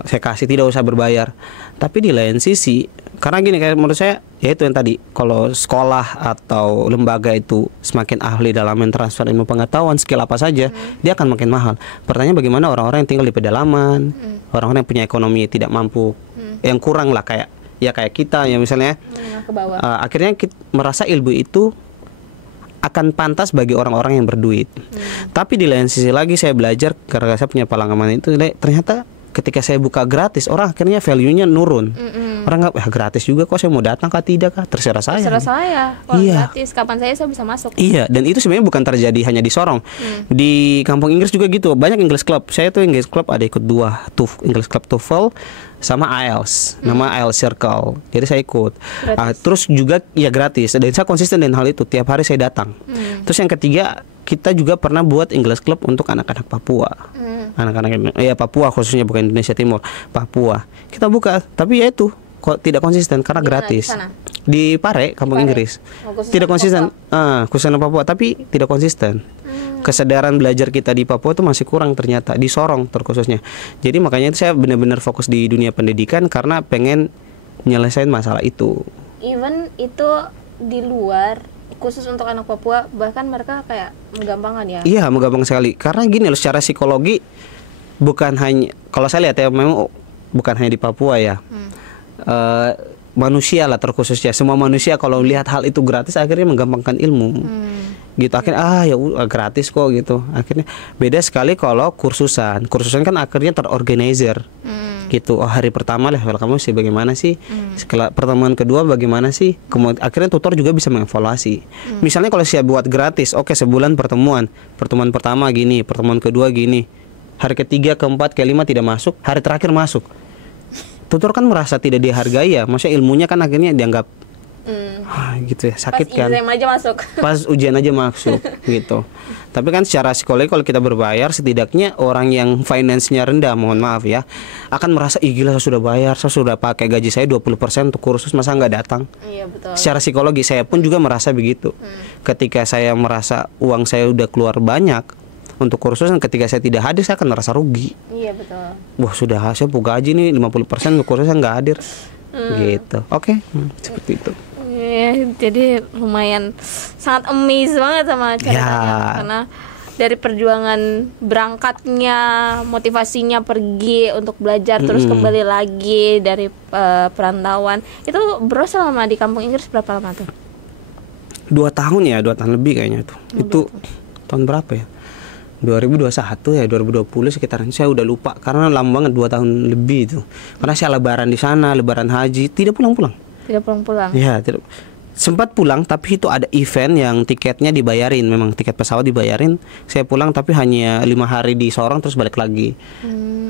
Saya kasih, tidak usah berbayar. Tapi di lain sisi, karena gini, kayak menurut saya, ya itu yang tadi, kalau sekolah atau lembaga itu semakin ahli dalam mentransfer ilmu pengetahuan, skill apa saja, dia akan makin mahal. Pertanyaan bagaimana orang-orang yang tinggal di pedalaman, orang-orang yang punya ekonomi tidak mampu, yang kurang lah, kayak kita yang misalnya Ke bawah. akhirnya kita merasa ilmu itu akan pantas bagi orang-orang yang berduit. Tapi di lain sisi lagi saya belajar karena saya punya pengalaman itu, ternyata ketika saya buka gratis, orang akhirnya value-nya nurun. Orang nggak, gratis juga kok, saya mau datang kah tidak kah, terserah saya. Terserah saya. Kalau Iya. gratis, kapan saya bisa masuk. Iya, dan itu sebenarnya bukan terjadi hanya di Sorong. Di Kampung Inggris juga gitu, banyak English Club. Saya tuh English Club ada ikut 2, English Club TOEFL sama IELTS, nama IELTS Circle. Jadi saya ikut. Terus juga ya gratis. Dan saya konsisten dengan hal itu, tiap hari saya datang. Terus yang ketiga, kita juga pernah buat English Club untuk anak-anak Papua. Anak-anak Papua khususnya, bukan Indonesia Timur, Papua. Kita buka, tapi ya itu kok tidak konsisten karena gratis. Di Pare, Kampung Inggris. Tidak konsisten. Khususnya Papua, tapi tidak konsisten. Kesadaran belajar kita di Papua itu masih kurang ternyata, di Sorong terkhususnya. Jadi makanya itu saya benar-benar fokus di dunia pendidikan karena pengen nyelesain masalah itu. Even itu di luar, khusus untuk anak Papua, bahkan mereka kayak menggampangkan ya. Iya, menggampang sekali. Karena gini loh, secara psikologi bukan hanya, kalau saya lihat ya, memang bukan hanya di Papua ya. Manusia lah terkhususnya, semua manusia kalau lihat hal itu gratis akhirnya menggampangkan ilmu. Gitu akhirnya ya gratis kok gitu. Akhirnya beda sekali kalau kursusan kan akhirnya terorganizer. Gitu, hari pertama level kamu sih bagaimana sih, pertemuan kedua bagaimana sih, kemudian akhirnya tutor juga bisa mengevaluasi. Misalnya kalau saya buat gratis, oke, sebulan pertemuan pertama gini, pertemuan kedua gini, hari ketiga, keempat, kelima tidak masuk, hari terakhir masuk. Tutor kan merasa tidak dihargai ya, maksudnya ilmunya kan akhirnya dianggap gitu ya, sakit kan. Pas ujian aja masuk gitu. Tapi kan secara psikologi kalau kita berbayar, setidaknya orang yang finance-nya rendah, mohon maaf ya, akan merasa, ih gila, saya sudah bayar, saya sudah pakai gaji saya 20% untuk kursus, masa nggak datang. Iya, betul. Secara psikologi saya pun juga merasa begitu. Ketika saya merasa uang saya udah keluar banyak untuk kursus, dan ketika saya tidak hadir, saya akan merasa rugi. Iya, betul. Wah, sudah saya punya gaji nih 50% untuk kursus, saya nggak hadir. Gitu. Oke, seperti itu. Ya, jadi lumayan sangat amazed banget sama ceritanya karena dari perjuangan berangkatnya, motivasinya pergi untuk belajar terus kembali lagi dari perantauan. Itu bro selama di Kampung Inggris berapa lama tuh? 2 tahun ya, 2 tahun lebih kayaknya tuh. Itu tahun berapa ya? 2021 ya, 2020 sekitaran, saya udah lupa karena lama banget, 2 tahun lebih itu. Karena saya lebaran di sana, lebaran haji, tidak pulang-pulang. Tidak pulang-pulang. Ya, tidak. Sempat pulang tapi itu ada event yang tiketnya dibayarin, memang tiket pesawat dibayarin. Saya pulang tapi hanya 5 hari di Sorong terus balik lagi.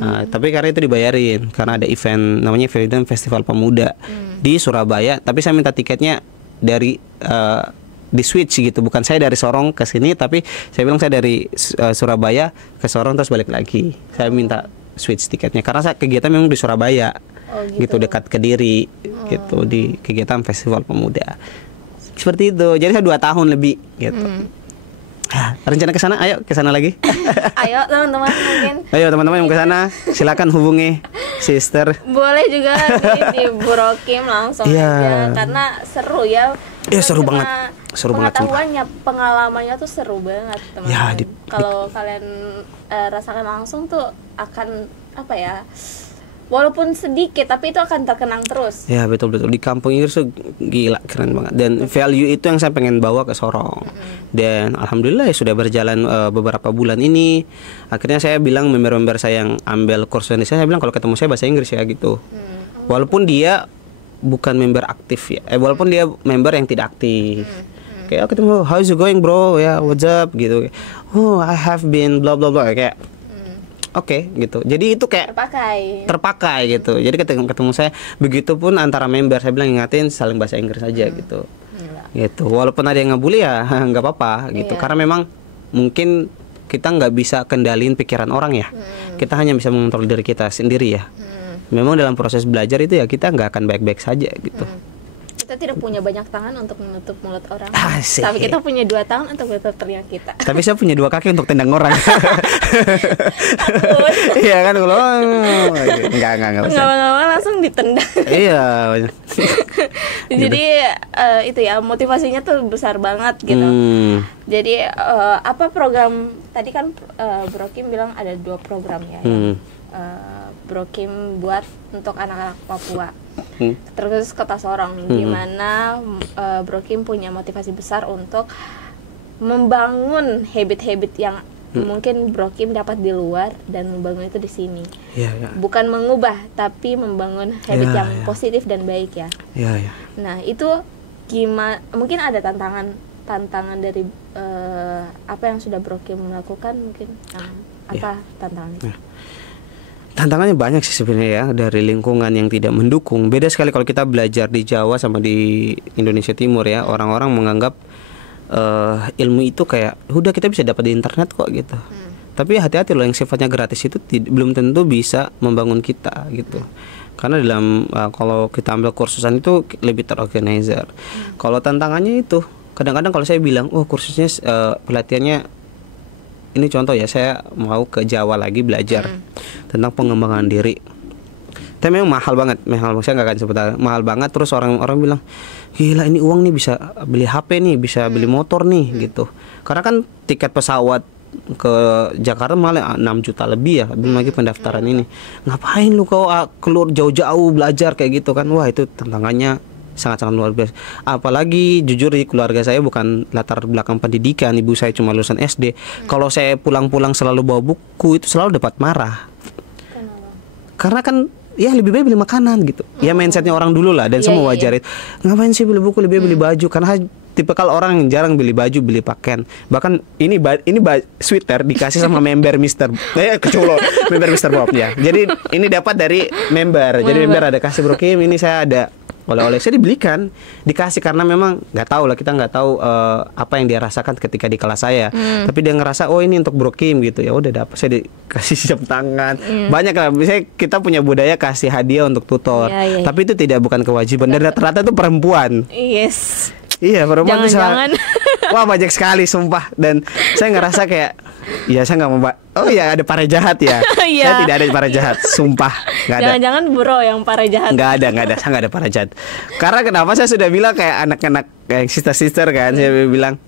Nah, tapi karena itu dibayarin, karena ada event namanya Festival Pemuda di Surabaya. Tapi saya minta tiketnya dari di switch gitu, bukan saya dari Sorong ke sini, tapi saya bilang saya dari Surabaya ke Sorong terus balik lagi. Saya minta switch tiketnya karena saya kegiatan memang di Surabaya. Gitu, dekat Kediri, gitu, di kegiatan Festival Pemuda. Seperti itu. Jadi saya 2 tahun lebih gitu. Rencana ke sana, ayo ke sana lagi. Ayo teman-teman, mungkin. Ayo teman-teman yang ke sana, silakan hubungi sister. Boleh juga di Bro Kim langsung aja karena seru ya. Iya, seru banget. Seru banget. Pengetahuannya, pengalamannya tuh seru banget, teman-teman. Kalau kalian rasakan langsung tuh akan apa ya? walaupun sedikit tapi itu akan terkenang terus. Ya betul di kampung Inggris tuh gila keren banget, dan value itu yang saya pengen bawa ke Sorong. Dan alhamdulillah ya sudah berjalan beberapa bulan ini. Akhirnya saya bilang member-member saya yang ambil kursus Indonesia, saya bilang kalau ketemu saya bahasa Inggris ya gitu. Walaupun dia bukan member aktif ya, walaupun dia member yang tidak aktif. Kayak ketemu, how's it going bro, ya what's up gitu. Oh I have been blah blah blah, kayak oke, gitu. Jadi itu kayak terpakai gitu. Jadi ketemu saya, begitupun antara member, saya bilang ingatin saling bahasa Inggris aja gitu. Gitu. Walaupun ada yang ngebully ya nggak apa-apa gitu. Karena memang mungkin kita nggak bisa kendaliin pikiran orang ya. Kita hanya bisa mengontrol diri kita sendiri ya. Memang dalam proses belajar itu ya kita nggak akan baik-baik saja gitu. Kita tidak punya banyak tangan untuk menutup mulut orang. Asik. Tapi kita punya 2 tangan untuk menutup telinga kita. Tapi saya punya 2 kaki untuk tendang orang. Iya kan kalau enggak langsung ditendang. Iya. Jadi itu ya motivasinya tuh besar banget gitu. Jadi apa program tadi kan Bro Kim bilang ada 2 program ya. Bro Kim buat untuk anak-anak Papua. Terus Kota Sorong, gimana Bro Kim punya motivasi besar untuk membangun habit-habit yang mungkin Bro Kim dapat di luar dan membangun itu di sini. Bukan mengubah, tapi membangun habit yang positif dan baik ya. Nah itu gimana? Mungkin ada tantangan dari apa yang sudah Bro Kim lakukan mungkin. Apa tantangannya? Tantangannya banyak sih sebenarnya ya, dari lingkungan yang tidak mendukung. Beda sekali kalau kita belajar di Jawa sama di Indonesia Timur ya. Orang-orang menganggap ilmu itu kayak udah kita bisa dapat di internet kok gitu. Tapi hati-hati loh, yang sifatnya gratis itu belum tentu bisa membangun kita gitu. Karena dalam kalau kita ambil kursusan itu lebih terorganizer. Kalau tantangannya itu kadang-kadang kalau saya bilang, oh kursusnya pelatihannya ini contoh ya, saya mau ke Jawa lagi belajar tentang pengembangan diri. Tapi memang mahal banget, saya nggak akan sebut mahal banget. Terus orang-orang bilang, gila ini uang nih bisa beli HP nih, bisa beli motor nih gitu. Karena kan tiket pesawat ke Jakarta malah 6 juta lebih ya, belum lagi pendaftaran ini. Ngapain lu kau keluar jauh-jauh belajar kayak gitu kan? Wah itu tantangannya sangat-sangat luar biasa. Apalagi jujur di keluarga saya bukan latar belakang pendidikan, ibu saya cuma lulusan SD. Kalau saya pulang-pulang selalu bawa buku itu selalu dapat marah. Karena kan ya lebih baik beli makanan gitu. Ya mindsetnya orang dulu lah, dan semua wajar itu. Ngapain sih beli buku, lebih beli baju. Karena tipe kalau orang yang jarang beli baju, beli pakaian. Bahkan ini sweater dikasih sama member Mister member Mister Bob ya. Jadi ini dapat dari member. Jadi member ada kasih Bro Kim, ini saya ada oleh-oleh, saya dibelikan, dikasih karena memang nggak tahu lah, kita nggak tahu apa yang dia rasakan ketika di kelas saya. Tapi dia ngerasa oh ini untuk Bro Kim gitu, ya udah dapat, saya dikasih jam tangan. Banyak lah, misalnya kita punya budaya kasih hadiah untuk tutor. Tapi itu bukan kewajiban, dan rata-rata itu perempuan. Iya, perempuan jangan. Wah banyak sekali sumpah. Dan saya ngerasa kayak ya saya nggak mau. Oh iya ada para jahat ya. Saya tidak ada para jahat, sumpah nggak ada. Jangan-jangan Bro yang para jahat. Nggak ada, saya nggak ada para jahat. Karena kenapa saya sudah bilang kayak anak-anak kayak sister kan, saya bilang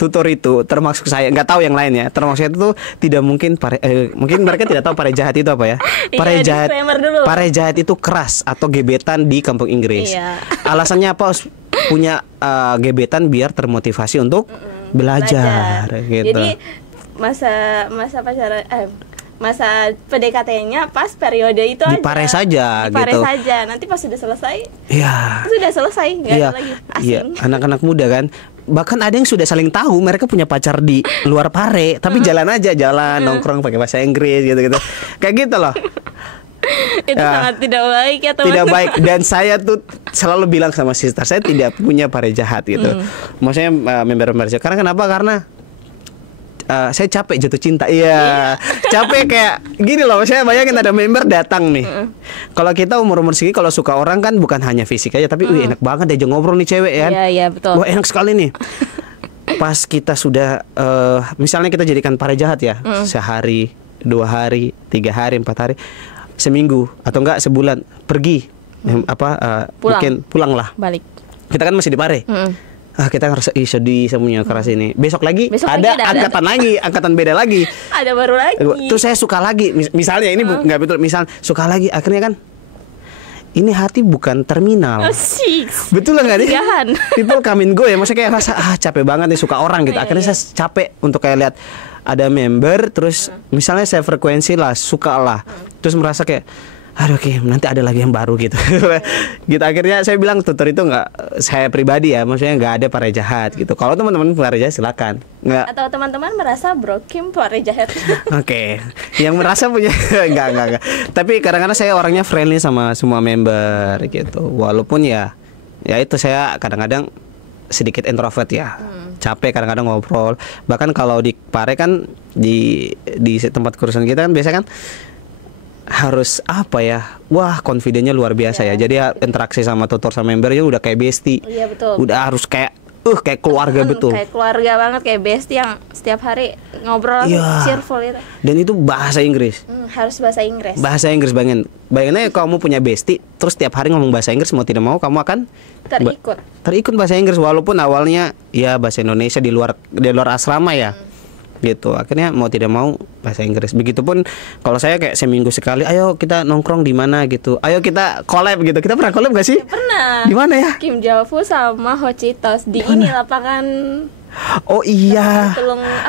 tutor itu termasuk saya, nggak tahu yang lainnya, termasuk saya itu tidak mungkin mungkin mereka tidak tahu para jahat itu apa ya. Para jahat itu keras atau gebetan di kampung Inggris. Alasannya apa? Punya gebetan biar termotivasi untuk belajar. Gitu. Jadi masa pacaran masa PDKT-nya pas periode itu dipare saja gitu. Nanti pas sudah selesai. Iya. Sudah selesai, enggak ada lagi. Iya, anak-anak muda kan. Bahkan ada yang sudah saling tahu mereka punya pacar di luar pare, tapi jalan nongkrong pakai bahasa Inggris gitu. Kayak gitu loh. Itu sangat tidak baik ya teman-teman. Tidak baik, dan saya tuh selalu bilang sama sister, saya tidak punya pare jahat gitu. Maksudnya member-member jahat. Karena kenapa? Karena saya capek jatuh cinta. Capek kayak gini loh. Saya bayangin ada member datang nih. Kalau kita umur segini kalau suka orang kan bukan hanya fisik aja, tapi enak banget diajak ngobrol nih cewek kan. Iya, betul. Wah, enak sekali nih. Pas kita sudah misalnya kita jadikan para jahat ya, sehari, 2 hari, 3 hari, 4 hari, seminggu atau enggak sebulan pergi, mungkin pulang lah. Balik. Kita kan masih di pare. kita harus sedih semuanya keras ini. Besok lagi Besok ada lagi ada. angkatan lagi, angkatan beda lagi. Ada baru lagi. Terus saya suka lagi, misalnya ini nggak betul, misal suka lagi, akhirnya kan ini hati bukan terminal. Six. Betul nggak nih? Kasihan. People come and go ya, maksudnya kayak rasa capek banget nih suka orang gitu. Akhirnya saya capek untuk kayak lihat ada member, terus misalnya saya frekuensi lah, suka lah, terus merasa kayak aduh oke, nanti ada lagi yang baru gitu. Gitu akhirnya saya bilang tutor itu nggak, saya pribadi ya, maksudnya nggak ada para jahat gitu. Kalau teman-teman para jahat silakan. Nggak. Atau teman-teman merasa Bro Kim para jahat. Oke, yang merasa punya enggak. Tapi kadang-kadang saya orangnya friendly sama semua member gitu. Walaupun ya itu saya kadang-kadang sedikit introvert ya. Capek kadang-kadang ngobrol. Bahkan kalau di Pare kan di tempat kursusan kita kan biasa kan harus apa ya, wah confidence-nya luar biasa ya. Jadi interaksi sama tutor sama membernya udah kayak bestie. Iya betul. Udah harus kayak keluarga betul. Kayak keluarga banget, kayak bestie yang setiap hari ngobrol cheerful itu. Dan itu bahasa Inggris. Harus bahasa Inggris. Bahasa Inggris bayangin kamu punya bestie terus setiap hari ngomong bahasa Inggris, mau tidak mau kamu akan terikut bahasa Inggris, walaupun awalnya ya bahasa Indonesia di luar asrama ya. Gitu, akhirnya mau tidak mau bahasa Inggris. Begitupun kalau saya kayak seminggu sekali, ayo kita nongkrong di mana gitu, ayo kita collab gitu. Kita pernah collab gak sih? Pernah. Di mana ya? Kim Jae-fu sama Ho Chi-tos di ini lapangan. Oh iya.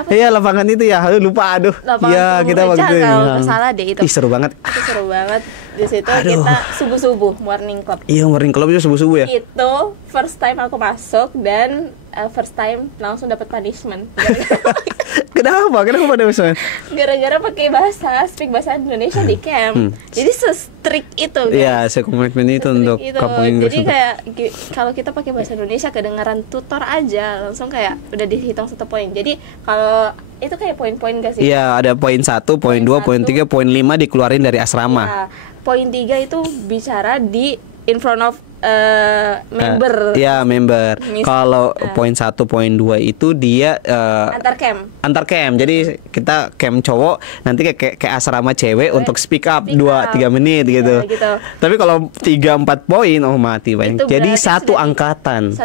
Iya lapangan itu ya. Lupa aduh. Iya kita waktu itu. Kalau nggak salah deh itu. Seru banget. Itu seru banget. Di situ kita subuh-subuh morning club. Iya morning club itu subuh-subuh ya. Itu first time aku masuk dan first time langsung dapat punishment. Kenapa pada misalnya? Gara-gara pakai speak bahasa Indonesia di camp. Jadi se-strict itu. Iya, se-komitmen itu untuk kampung Inggris. Jadi kayak kalau kita pakai bahasa Indonesia kedengaran tutor aja langsung kayak udah dihitung 1 poin. Jadi kalau itu kayak poin-poin gak sih? Iya, ada poin 1, poin 2, poin 3, poin 5 dikeluarin dari asrama. Ya, poin 3 itu bicara di in front of member. Iya, member. Kalau poin 1, poin 2 itu dia antar camp. Jadi kita camp cowok nanti kayak asrama cewek untuk speak up 2-3 menit gitu. Tapi kalau 3-4 poin mati banyak. Jadi satu angkatan.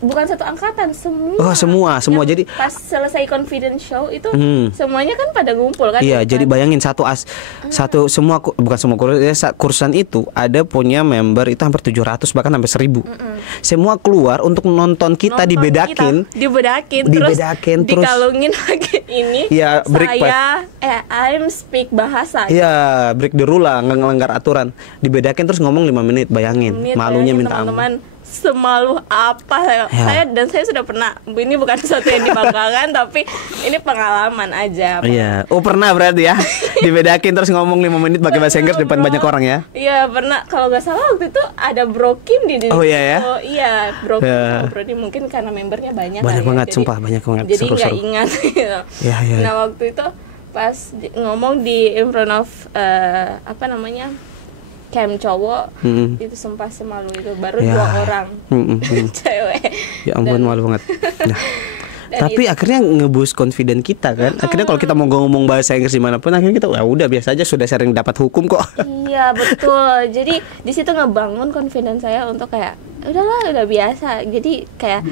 Bukan satu angkatan, semua. Oh, semua. Jadi pas selesai confidence show itu semuanya kan pada ngumpul kan. Iya, jadi bayangin semua bukan semua kursusan itu ada punya member itu hampir 700 bahkan sampai 1000. Semua keluar untuk nonton kita dibedakin terus dikalungin pakai ini. Ya, I'm speak bahasa. Iya, break the rule lah, ngelanggar aturan. Dibedakin terus ngomong 5 menit, bayangin. Malunya minta ampun. Semalu apa saya sudah pernah, ini bukan sesuatu yang dibanggakan tapi ini pengalaman aja. Iya. Oh pernah berarti ya dibedakin terus ngomong 5 menit pakai bahasa Inggris depan banyak orang ya. Iya pernah, kalau nggak salah waktu itu ada Bro Kim di Oh iya ya. Iya Bro Kim. Bro Kim mungkin karena membernya banyak banget ya, sumpah banyak banget. Jadi nggak ingat gitu. Iya. Nah waktu itu pas ngomong di in front of camp cowok itu sumpah semalu itu, baru 2 orang cewek. Ya ampun, malu banget. Nah. Tapi akhirnya ngeboost confident kita kan. Akhirnya kalau kita mau ngomong bahasa Inggris dimanapun, akhirnya kita udah biasa aja, sudah sering dapat hukum kok. Iya betul. Jadi di situ ngebangun confidence saya untuk kayak udah biasa. Jadi kayak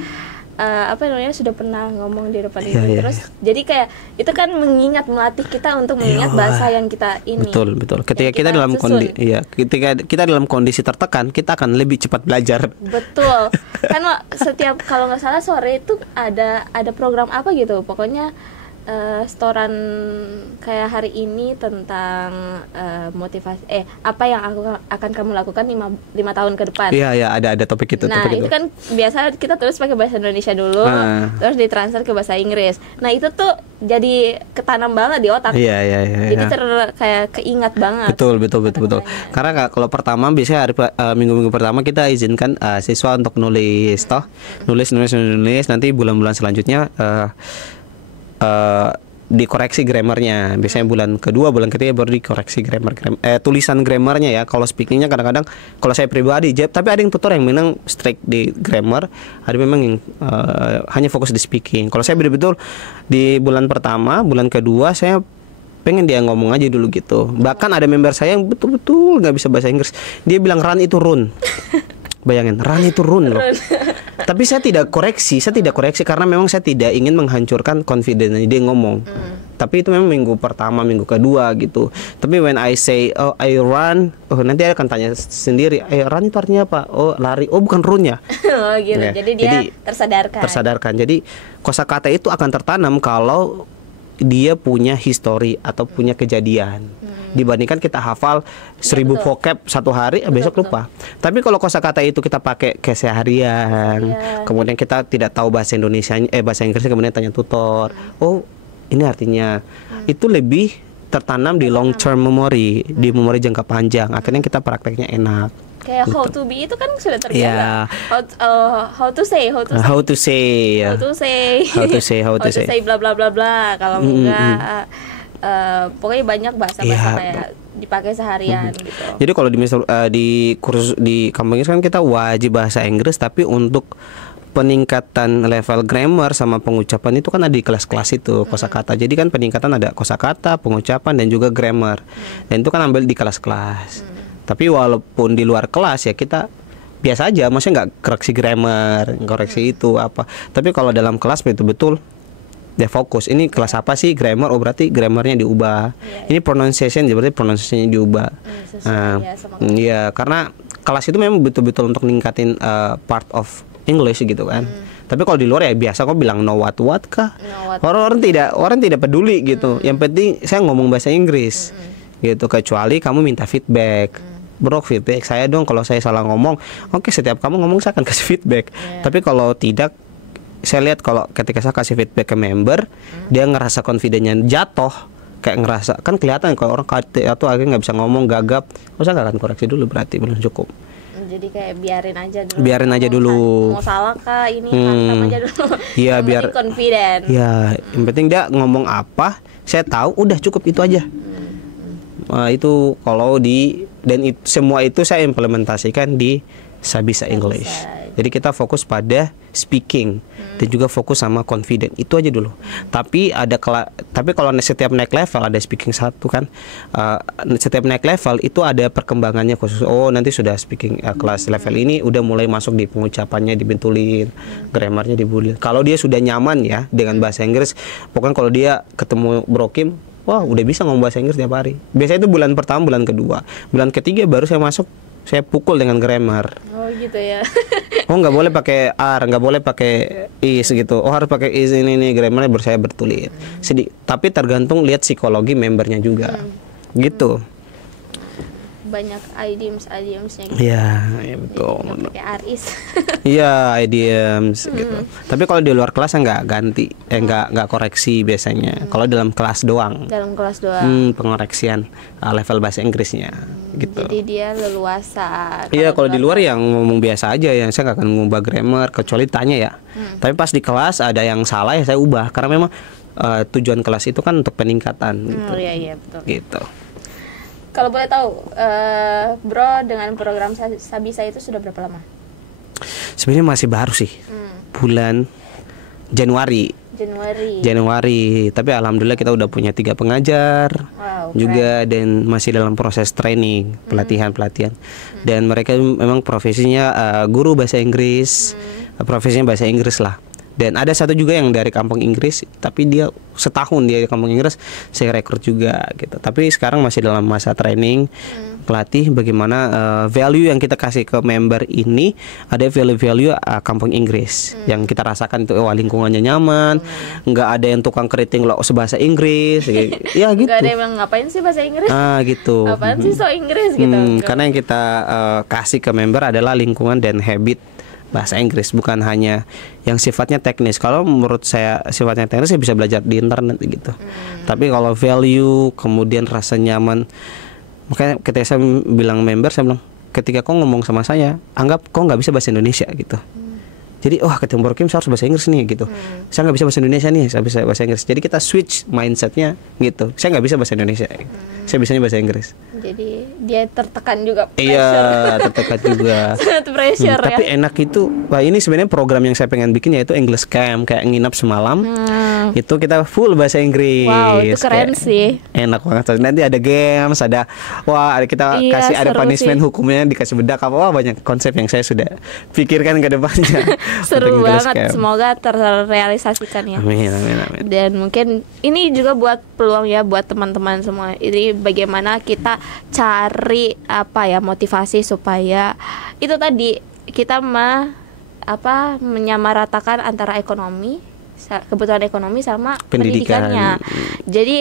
sudah pernah ngomong di depan itu terus. Jadi kayak itu kan melatih kita untuk mengingat bahasa yang kita ini. Betul. Ketika kita dalam ketika dalam kondisi tertekan, kita akan lebih cepat belajar. Betul. Kan setiap kalau nggak salah sore itu ada program apa gitu. Pokoknya setoran kayak hari ini tentang motivasi apa yang akan kamu lakukan 5 tahun ke depan. Iya ada topik itu. Nah itu kan biasa kita tulis pakai bahasa Indonesia dulu, terus ditransfer ke bahasa Inggris. Nah itu tuh jadi ketanam banget di otak. Iya. Jadi kayak keingat banget. Betul. Karena kalau pertama biasanya minggu-minggu pertama kita izinkan siswa untuk nulis nulis nanti bulan-bulan selanjutnya dikoreksi grammarnya. Biasanya bulan kedua, bulan ketiga baru dikoreksi tulisan grammarnya ya. Kalau speakingnya kadang-kadang kalau saya pribadi tapi ada yang tutor yang memang strict di grammar, ada memang yang hanya fokus di speaking. Kalau saya betul-betul di bulan pertama, bulan kedua saya pengen dia ngomong aja dulu gitu. Bahkan ada member saya yang betul-betul nggak bisa bahasa Inggris. Dia bilang run itu run. Bayangin, run itu run loh. Tapi saya tidak koreksi karena memang saya tidak ingin menghancurkan confidence dia ngomong. Tapi itu memang minggu pertama, minggu kedua gitu. Tapi when I say oh I run, oh nanti dia akan tanya sendiri, run itu artinya apa? Oh lari, oh bukan run ya. Oh gitu. Ya, Jadi dia tersadarkan. Jadi kosakata itu akan tertanam kalau dia punya histori atau punya kejadian. Dibandingkan kita hafal 1000 vocab satu hari, besok lupa. Tapi kalau kosakata itu kita pakai keseharian, kemudian kita tidak tahu bahasa Indonesia, bahasa Inggrisnya, kemudian tanya tutor, oh ini artinya, itu lebih tertanam di long term memory, di memori jangka panjang. Akhirnya kita prakteknya enak. Kayak gitu. How to be itu kan sudah terbiasa. How to say bla bla bla bla. Kalau enggak pokoknya banyak bahasa-bahasa kayak dipakai seharian gitu. Jadi kalau di kursus di kampung Inggris kan kita wajib bahasa Inggris, tapi untuk peningkatan level grammar sama pengucapan itu kan ada di kelas-kelas itu kosakata. Jadi kan peningkatan ada kosakata, pengucapan dan juga grammar. Dan itu kan ambil di kelas-kelas. Tapi walaupun di luar kelas ya kita biasa aja, maksudnya nggak koreksi grammar, koreksi itu apa. Tapi kalau dalam kelas betul-betul dia fokus. Ini kelas apa sih grammar? Oh berarti grammarnya diubah. Ini pronunciation, berarti pronunciationnya diubah. Iya, karena kelas itu memang betul-betul untuk ningkatin part of English gitu kan. Tapi kalau di luar ya biasa kok bilang know what kah? Orang tidak peduli gitu. Yang penting saya ngomong bahasa Inggris. Gitu, kecuali kamu minta feedback. Bro, feedback saya dong kalau saya salah ngomong. Oke, setiap kamu ngomong saya akan kasih feedback. Tapi kalau tidak, saya lihat kalau ketika saya kasih feedback ke member, dia ngerasa confidence-nya jatuh, kayak ngerasa kan kelihatan kalau orang atau akhirnya nggak bisa ngomong, gagap. Saya nggak akan koreksi dulu, berarti belum cukup. Jadi kayak biarin aja dulu. Mau salah kah ini, hantam aja dulu. Iya, biar confident. Iya, yang penting dia ngomong apa, saya tahu, udah cukup itu aja. Itu kalau semua itu saya implementasikan di Sabisa English. Jadi kita fokus pada speaking dan juga fokus sama confident. Itu aja dulu. Tapi kalau setiap naik level ada speaking satu kan. Setiap naik level itu ada perkembangannya khusus. Oh, nanti sudah speaking kelas level ini udah mulai masuk di pengucapannya dibetulin, grammarnya dibulin. Kalau dia sudah nyaman ya dengan bahasa Inggris, pokoknya kalau dia ketemu Bro Kim, wah udah bisa ngomong bahasa Inggris tiap hari. Biasanya itu bulan pertama, bulan kedua, bulan ketiga baru saya masuk, saya pukul dengan grammar. Oh gitu ya. Oh nggak boleh pakai are, nggak boleh pakai is gitu. Oh harus pakai is ini grammarnya baru saya bertulis. Tapi tergantung lihat psikologi membernya juga. Gitu. Banyak idioms-nya gitu. Iya, ya betul. Pakai aris. Iya, idioms gitu. Tapi kalau di luar kelas nggak ganti, nggak koreksi biasanya. Kalau dalam kelas doang. Dalam kelas doang. Pengoreksian level bahasa Inggrisnya gitu. Jadi dia leluasa. Iya, kalau di luar yang ngomong biasa aja ya, saya nggak akan ngubah grammar kecuali tanya ya. Tapi pas di kelas ada yang salah ya saya ubah karena memang tujuan kelas itu kan untuk peningkatan gitu. Iya, betul. Gitu. Kalau boleh tahu, Bro dengan program Sabisa itu sudah berapa lama? Sebenarnya masih baru sih, bulan Januari. Tapi alhamdulillah kita udah punya 3 pengajar, juga dan masih dalam proses training, pelatihan. Dan mereka memang profesinya guru bahasa Inggris, profesinya bahasa Inggris lah. Dan ada satu juga yang dari kampung Inggris, tapi dia setahun dia di kampung Inggris, saya rekrut juga gitu. Tapi sekarang masih dalam masa training, pelatih bagaimana value yang kita kasih ke member ini, ada value kampung Inggris yang kita rasakan itu, lingkungannya nyaman, nggak ada yang tukang keriting lo sebahasa Inggris, ya gitu. Nggak ada yang ngapain sih bahasa Inggris? Gitu. Apaan sih so Inggris gitu? Karena yang kita kasih ke member adalah lingkungan dan habit bahasa Inggris, bukan hanya yang sifatnya teknis. Kalau menurut saya sifatnya teknis saya bisa belajar di internet gitu. Tapi kalau value kemudian rasa nyaman, makanya ketika saya bilang member, saya bilang ketika kau ngomong sama saya, anggap kau nggak bisa bahasa Indonesia gitu. Jadi ketemu Bro Kim saya harus bahasa Inggris nih gitu. Saya nggak bisa bahasa Indonesia nih, saya bisa bahasa Inggris. Jadi kita switch mindsetnya gitu. Saya nggak bisa bahasa Indonesia, saya bisanya bahasa Inggris. Jadi dia tertekan juga. Iya, tertekan juga. Sangat pressure ya. Tapi enak itu. Wah ini sebenarnya program yang saya pengen bikin yaitu English Camp, kayak nginap semalam. Itu kita full bahasa Inggris. Wow, itu keren sih. Enak banget. Nanti ada games, ada kita kasih ada punishment sih. Hukumnya dikasih bedak apa, banyak konsep yang saya sudah pikirkan ke depannya. Seru Inggris banget, Camp. semoga terrealisasikan ya. Amin, amin, amin. Dan mungkin ini juga buat peluang ya buat teman-teman semua. Ini bagaimana kita cari apa ya motivasi supaya itu tadi kita menyamaratakan antara kebutuhan ekonomi sama Pendidikan. pendidikannya. Jadi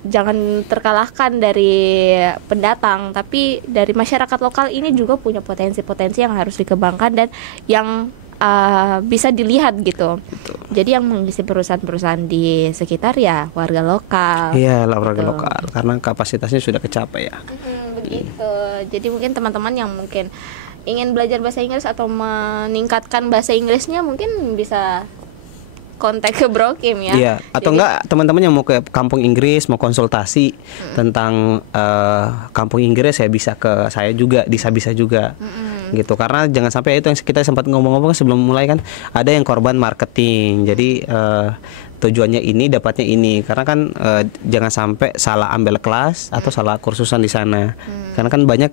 jangan terkalahkan dari pendatang, tapi dari masyarakat lokal ini juga punya potensi-potensi yang harus dikembangkan dan yang bisa dilihat gitu. Betul. Jadi yang mengisi perusahaan-perusahaan di sekitar ya warga lokal. Iya, warga Betul. lokal karena kapasitasnya sudah kecapai ya. Begitu. Jadi mungkin teman-teman yang mungkin ingin belajar bahasa Inggris atau meningkatkan bahasa Inggrisnya mungkin bisa kontak ke Bro Kim ya. Iya, atau enggak teman-teman yang mau ke kampung Inggris, mau konsultasi tentang kampung Inggris ya bisa ke saya juga, bisa juga. Gitu. Karena jangan sampai itu yang kita sempat ngomong-ngomong sebelum mulai kan, ada yang korban marketing. Jadi tujuannya ini, dapatnya ini. Karena kan jangan sampai salah ambil kelas atau salah kursusan di sana. Karena kan banyak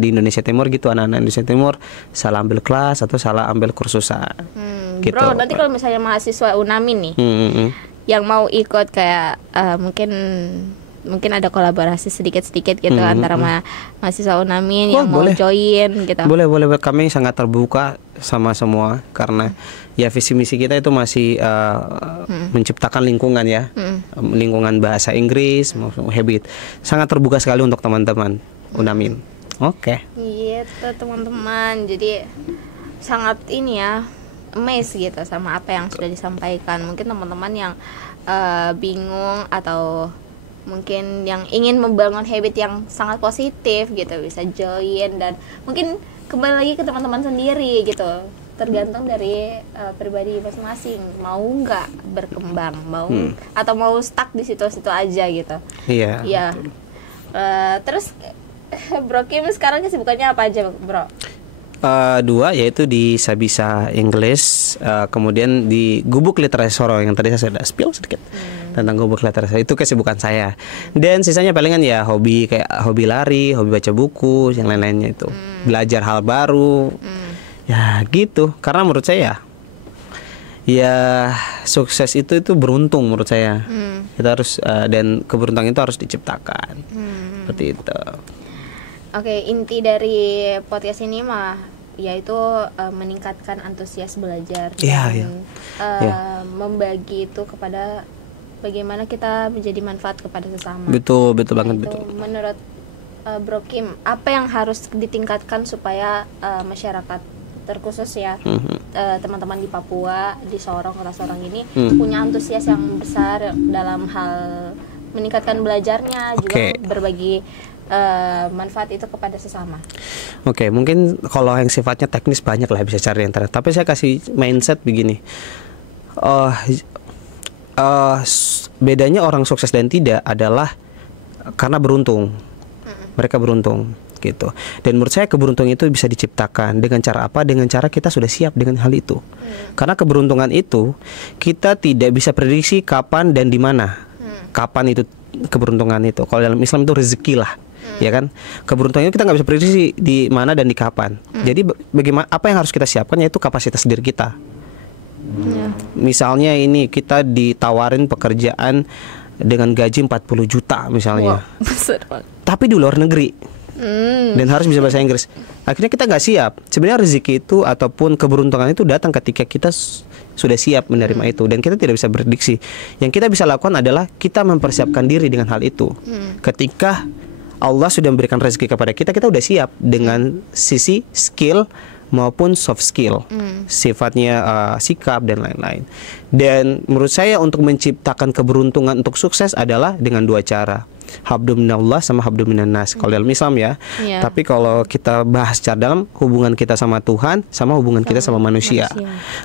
di Indonesia Timur gitu, anak-anak Indonesia Timur salah ambil kelas atau salah ambil kursusan. Gitu. Bro, nanti kalau misalnya mahasiswa UNAMIN nih yang mau ikut kayak mungkin ada kolaborasi sedikit-sedikit gitu antara mahasiswa UNAMIN yang mau join gitu. Boleh. Kami sangat terbuka sama semua karena ya visi misi kita itu masih menciptakan lingkungan ya, lingkungan bahasa Inggris, habit. Sangat terbuka sekali untuk teman-teman UNAMIN. Oke. Gitu teman-teman. Jadi sangat ini ya, amazed gitu sama apa yang sudah disampaikan. Mungkin teman-teman yang bingung atau mungkin yang ingin membangun habit yang sangat positif gitu bisa join, dan mungkin kembali lagi ke teman-teman sendiri gitu, tergantung dari pribadi masing-masing mau nggak berkembang, mau atau mau stuck di situ-situ aja gitu. Iya. Iya. Terus Bro Kim sekarang kesibukannya apa aja Bro? Dua, yaitu di Sabisa English, kemudian di Gubuk Literatur yang tadi saya sudah spill sedikit tentang Gubuk Literatur, itu kesibukan saya. Dan sisanya palingan ya hobi, kayak hobi lari, hobi baca buku, yang lain-lainnya itu belajar hal baru, ya gitu. Karena menurut saya ya sukses itu beruntung menurut saya. Kita harus dan keberuntungan itu harus diciptakan. Seperti itu. Oke, inti dari podcast ini mah yaitu meningkatkan antusias belajar dan membagi itu kepada bagaimana kita menjadi manfaat kepada sesama. Betul banget, itu, betul. Menurut Bro Kim, apa yang harus ditingkatkan supaya masyarakat terkhusus ya teman-teman di Papua, di Sorong, kota Sorong ini punya antusias yang besar dalam hal meningkatkan belajarnya, juga berbagi manfaat itu kepada sesama. Oke, mungkin kalau yang sifatnya teknis banyak lah bisa cari internet. Tapi saya kasih mindset begini. Bedanya orang sukses dan tidak adalah karena beruntung. Mereka beruntung gitu. Dan menurut saya keberuntungan itu bisa diciptakan dengan cara apa? Dengan cara kita sudah siap dengan hal itu. Karena keberuntungan itu kita tidak bisa prediksi kapan dan di mana. Kapan itu keberuntungan itu. Kalau dalam Islam itu rezeki lah. Ya kan, keberuntungan itu kita nggak bisa prediksi di mana dan di kapan. Jadi bagaimana, apa yang harus kita siapkan yaitu kapasitas diri kita. Misalnya ini kita ditawarin pekerjaan dengan gaji 40 juta misalnya, tapi di luar negeri dan harus bisa bahasa Inggris. Akhirnya kita nggak siap. Sebenarnya rezeki itu ataupun keberuntungan itu datang ketika kita sudah siap menerima itu, dan kita tidak bisa prediksi. Yang kita bisa lakukan adalah kita mempersiapkan diri dengan hal itu. Ketika Allah sudah memberikan rezeki kepada kita, kita udah siap dengan sisi skill maupun soft skill, sifatnya sikap dan lain-lain. Dan menurut saya untuk menciptakan keberuntungan untuk sukses adalah dengan dua cara, habdum minallah sama habdum minannas kalau dalam Islam ya. Tapi kalau kita bahas secara dalam, hubungan kita sama Tuhan sama hubungan kita sama manusia.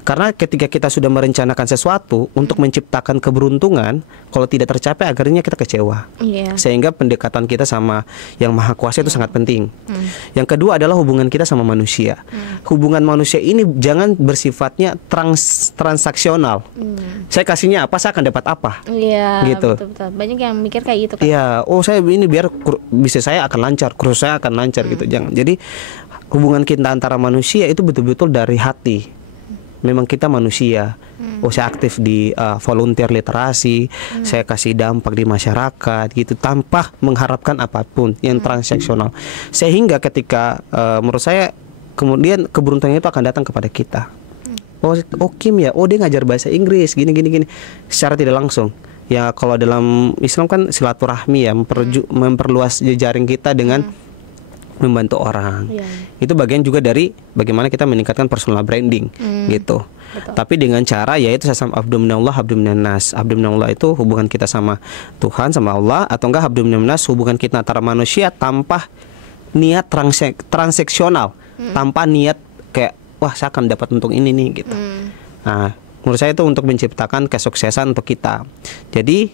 Karena ketika kita sudah merencanakan sesuatu untuk menciptakan keberuntungan, kalau tidak tercapai akhirnya kita kecewa. Sehingga pendekatan kita sama Yang Maha Kuasa itu sangat penting. Yang kedua adalah hubungan kita sama manusia. Hubungan manusia ini jangan bersifatnya transaksional. Saya kasihnya apa, saya akan dapat apa. Gitu. Betul. Banyak yang mikir kayak gitu kan. Iya, saya ini biar bisnis saya akan lancar, kursus saya akan lancar gitu. Jangan. Jadi hubungan kita antara manusia itu betul-betul dari hati. memang kita manusia. Oh, saya aktif di volunteer literasi, saya kasih dampak di masyarakat gitu tanpa mengharapkan apapun yang transaksional. Sehingga ketika menurut saya kemudian keberuntungan itu akan datang kepada kita. Oh Kim ya, oh dia ngajar bahasa Inggris gini secara tidak langsung. Ya kalau dalam Islam kan silaturahmi ya, memperluas jejaring kita dengan membantu orang. Itu bagian juga dari bagaimana kita meningkatkan personal branding gitu. Betul. Tapi dengan cara yaitu sesama abdu minallah abdu minannas. Abdu minallah itu hubungan kita sama Tuhan, sama Allah, atau enggak abdu minannas hubungan kita antara manusia tanpa niat transaksional, tanpa niat kayak wah saya akan dapat untung ini nih gitu. Nah, menurut saya itu untuk menciptakan kesuksesan untuk kita. Jadi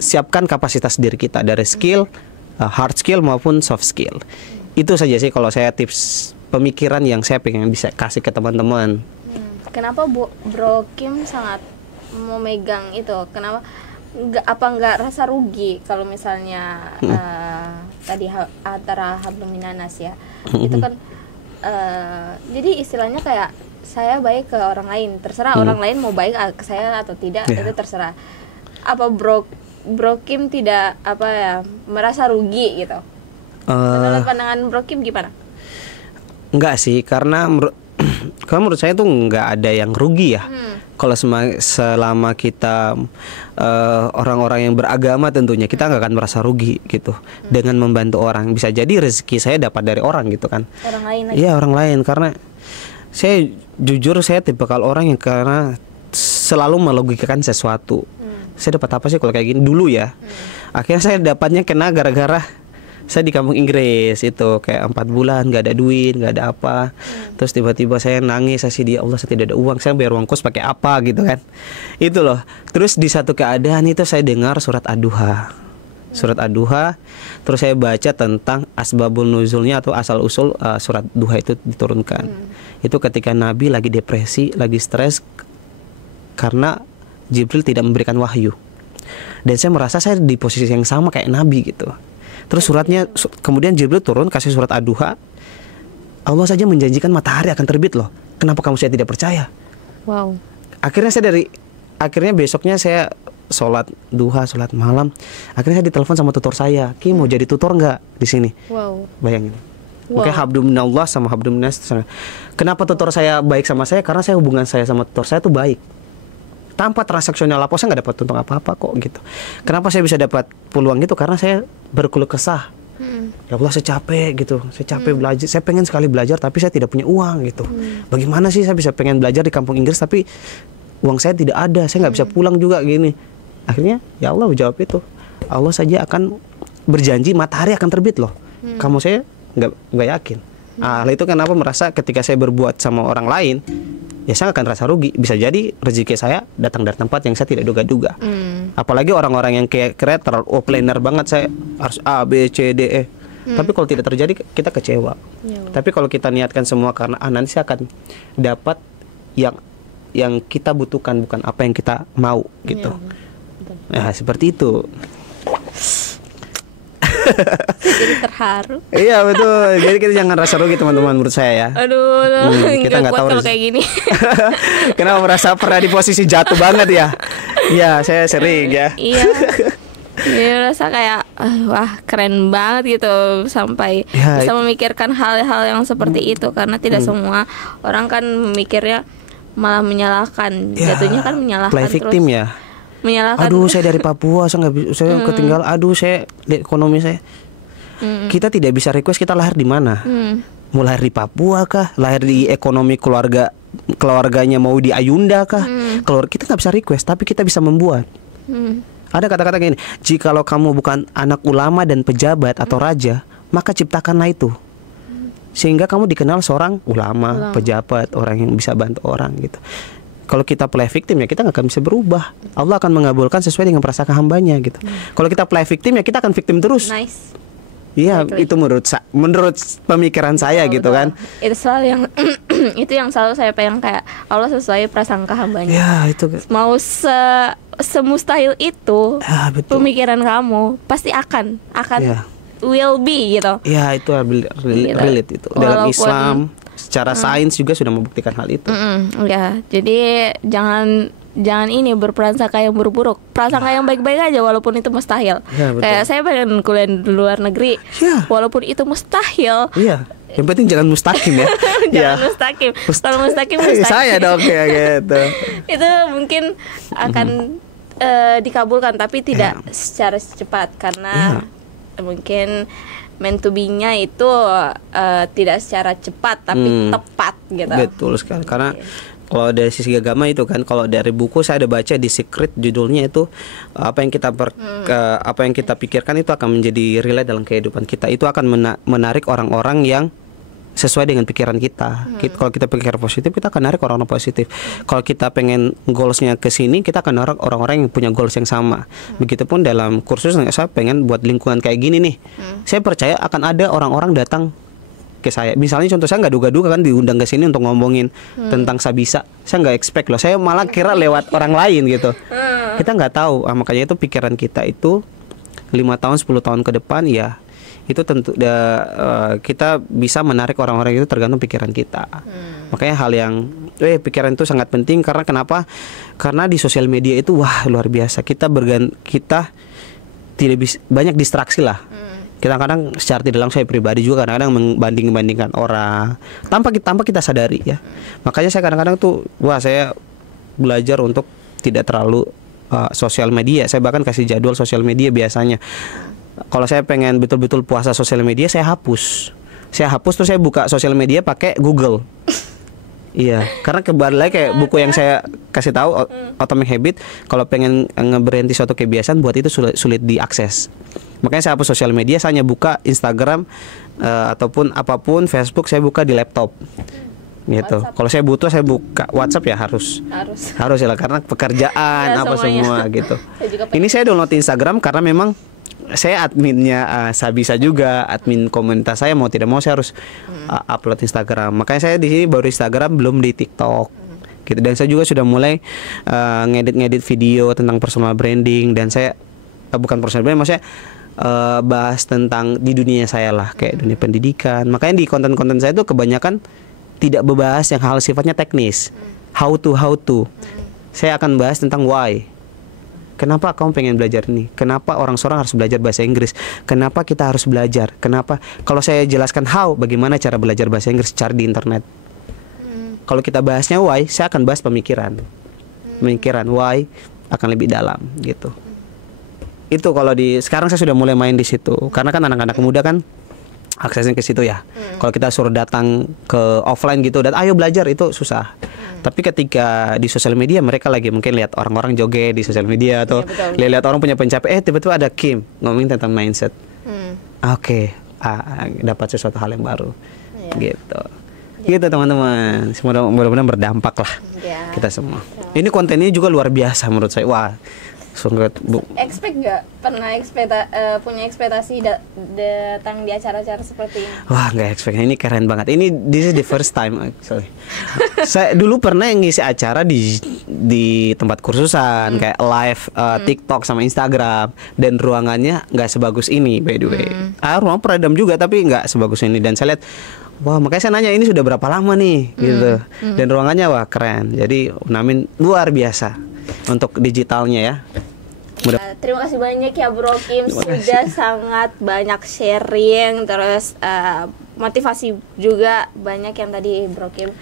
siapkan kapasitas diri kita dari skill, hard skill maupun soft skill. Itu saja sih kalau saya tips pemikiran yang saya pengen bisa kasih ke teman-teman. Kenapa Bro Kim sangat memegang itu? Kenapa nggak rasa rugi kalau misalnya tadi antara hablum minanas ya? Itu kan jadi istilahnya kayak saya baik ke orang lain, terserah orang lain mau baik ke saya atau tidak, itu terserah. Apa Bro Kim tidak merasa rugi gitu? Menurut pandangan Bro Kim gimana? Enggak sih, karena menurut saya tuh nggak ada yang rugi ya. Kalau selama kita orang-orang yang beragama tentunya kita nggak akan merasa rugi gitu dengan membantu orang. Bisa jadi rezeki saya dapat dari orang gitu kan. Orang lain lagi. Iya, orang lain, karena saya jujur saya tipikal orang yang karena selalu melogikakan sesuatu. Saya dapat apa sih kalau kayak gini dulu ya. Akhirnya saya dapatnya kena gara-gara saya di kampung Inggris itu kayak 4 bulan nggak ada duit, nggak ada apa. Terus tiba-tiba saya nangis, saya sih dia Allah saya tidak ada uang, saya bayar uang kos pakai apa gitu kan. Itu loh. Terus di satu keadaan itu saya dengar surat Ad-Duha. Surat Ad-Duha, terus saya baca tentang asbabul nuzulnya atau asal usul surat Duha itu diturunkan. Itu ketika Nabi lagi depresi, lagi stres karena Jibril tidak memberikan wahyu. Dan saya merasa saya di posisi yang sama kayak Nabi gitu. Terus suratnya, kemudian Jibril turun kasih surat Ad-Duha. Allah saja menjanjikan matahari akan terbit loh. Kenapa kamu saya tidak percaya? Wow. Akhirnya besoknya saya sholat duha, sholat malam. Akhirnya saya ditelepon sama tutor saya. Ki mau jadi tutor nggak di sini? Wow. Bayangin. Mungkin habdu minallah sama habdu minas. Kenapa tutor saya baik sama saya? Karena saya hubungan saya sama tutor saya tuh baik. Tanpa transaksional apa saya nggak dapat untung apa-apa kok gitu. Kenapa saya bisa dapat peluang gitu? Karena saya berkeluh kesah. Ya Allah saya capek gitu, saya capek belajar, saya pengen sekali belajar tapi saya tidak punya uang gitu. Bagaimana sih saya bisa pengen belajar di kampung Inggris tapi uang saya tidak ada, saya nggak bisa pulang juga gini. Akhirnya ya Allah jawab itu, Allah saja akan berjanji matahari akan terbit loh. Kamu saya nggak yakin. Itu kenapa merasa ketika saya berbuat sama orang lain ya saya akan rasa rugi. Bisa jadi rezeki saya datang dari tempat yang saya tidak duga-duga. Apalagi orang-orang yang kayak terlalu planner banget, saya harus A, B, C, D, E. Tapi kalau tidak terjadi kita kecewa. Tapi kalau kita niatkan semua karena nanti saya akan dapat yang kita butuhkan, bukan apa yang kita mau gitu. Nah seperti itu. Jadi terharu. Iya betul. Jadi kita jangan rasa rugi teman-teman menurut saya ya. Aduh, kita nggak tahu kalau kayak gini. Kenapa merasa pernah di posisi jatuh banget ya? Iya, saya sering ya. Iya. Dia rasa kayak wah keren banget gitu sampai bisa memikirkan hal-hal yang seperti itu karena tidak semua orang kan memikirnya malah menyalahkan. Jatuhnya kan menyalahkan play victim terus. Ya. Menyalahkan. Aduh saya dari Papua saya ketinggalan. Aduh saya ekonomi saya. Kita tidak bisa request kita lahir di mana. Mau lahir di Papua kah? Lahir di ekonomi keluarganya mau di Ayunda kah? Kita nggak bisa request tapi kita bisa membuat. Ada kata-kata gini, jikalau kamu bukan anak ulama dan pejabat atau raja, maka ciptakanlah itu. Sehingga kamu dikenal seorang ulama, pejabat, orang yang bisa bantu orang gitu. Kalau kita play victim ya kita nggak akan bisa berubah. Allah akan mengabulkan sesuai dengan perasaan hambanya gitu. Kalau kita play victim ya kita akan victim terus. Nice. Iya, itu menurut pemikiran saya gitu kan. Itu selalu yang itu yang selalu saya pengen kayak Allah sesuai prasangka hambanya. Ya itu. Mau semustahil itu pemikiran kamu pasti akan will be gitu. Ya itu relate itu. Dalam Islam secara sains juga sudah membuktikan hal itu. Ya, jadi jangan ini berprasangka yang buruk-buruk. Prasangka yang baik-baik aja walaupun itu mustahil. Ya, betul. Kayak saya pengen kuliah di luar negeri, Ya. walaupun itu mustahil. Iya. Yang penting jangan mustaqim ya. Jangan mustaqim. Kalau mustaqim mustaqim. Saya dong ya gitu. Itu mungkin akan dikabulkan, tapi tidak secara cepat karena mungkin meant to be-nya itu tidak secara cepat tapi tepat gitu. Betul sekali. Karena kalau dari sisi agama itu kan, kalau dari buku saya ada baca di Secret, judulnya itu apa yang kita pikirkan itu akan menjadi relate dalam kehidupan kita. Itu akan menarik orang-orang yang sesuai dengan pikiran kita. Kalau kita pikir positif, kita akan narik orang-orang positif. Kalau kita pengen goalsnya ke sini, kita akan narik orang-orang yang punya goals yang sama. Begitupun dalam kursus saya pengen buat lingkungan kayak gini nih. Saya percaya akan ada orang-orang datang ke saya. Misalnya contoh, saya nggak duga-duga kan diundang ke sini untuk ngomongin tentang Sabisa. Saya nggak expect loh. Saya malah kira lewat orang lain gitu. Kita nggak tahu. Makanya itu pikiran kita itu 5 tahun 10 tahun ke depan ya. Itu tentu kita bisa menarik orang-orang itu tergantung pikiran kita. Makanya hal yang pikiran itu sangat penting. Karena kenapa? Karena di sosial media itu wah luar biasa. Kita tidak bisa, banyak distraksi lah. Kita kadang secara tidak langsung, saya pribadi juga kadang-kadang membanding-bandingkan orang tanpa kita sadari ya. Makanya saya kadang-kadang tuh saya belajar untuk tidak terlalu sosial media. Saya bahkan kasih jadwal sosial media biasanya. Kalau saya pengen betul-betul puasa sosial media, saya hapus terus saya buka sosial media pakai Google. Iya, karena kembali lagi kayak buku yang saya kasih tahu Atomic Habit, kalau pengen ngeberhenti suatu kebiasaan, buat itu sulit diakses. Makanya saya hapus sosial media, saya hanya buka Instagram ataupun apapun, Facebook saya buka di laptop. Gitu. Kalau saya butuh saya buka WhatsApp ya harus ya lah, karena pekerjaan ya, apa semua gitu. Ini saya download Instagram karena memang saya adminnya Sabisa juga, admin komunitas saya, mau tidak mau saya harus upload Instagram. Makanya saya di sini baru Instagram, belum di TikTok. Gitu. Dan saya juga sudah mulai ngedit video tentang personal branding, dan saya bukan personal branding, maksudnya bahas tentang di dunia saya lah, kayak dunia pendidikan. Makanya di konten-konten saya itu kebanyakan tidak membahas yang hal sifatnya teknis. How to. Saya akan bahas tentang why. Kenapa kamu pengen belajar ini? Kenapa orang-orang harus belajar bahasa Inggris? Kenapa kita harus belajar? Kenapa? Kalau saya jelaskan how, bagaimana cara belajar bahasa Inggris, cari di internet. Kalau kita bahasnya why, saya akan bahas pemikiran why akan lebih dalam gitu. Itu kalau sekarang saya sudah mulai main di situ. Karena kan anak-anak muda kan aksesnya ke situ ya. Kalau kita suruh datang ke offline gitu dan ayo belajar, itu susah. Tapi ketika di sosial media, mereka lagi mungkin lihat orang-orang joget di sosial media, atau lihat orang punya pencapaian, tiba-tiba ada Kim ngomongin tentang mindset. Oke, dapat sesuatu hal yang baru. Gitu. Gitu teman-teman. Semoga mudah-mudahan berdampak lah kita semua. Ini kontennya juga luar biasa menurut saya. Wah, expect nggak pernah punya ekspektasi datang di acara-acara seperti ini? Wah, nggak expect. Ini keren banget. This is the first time actually. Saya dulu pernah ngisi acara di tempat kursusan kayak live TikTok sama Instagram, dan ruangannya nggak sebagus ini by the way. Ruang peredam juga tapi nggak sebagus ini, dan saya lihat wah, makanya saya nanya ini sudah berapa lama nih gitu. Dan ruangannya wah keren. Jadi Unamin luar biasa untuk digitalnya ya. Terima kasih banyak ya Bro Kim, sudah sangat banyak sharing, terus motivasi juga banyak yang tadi Bro Kim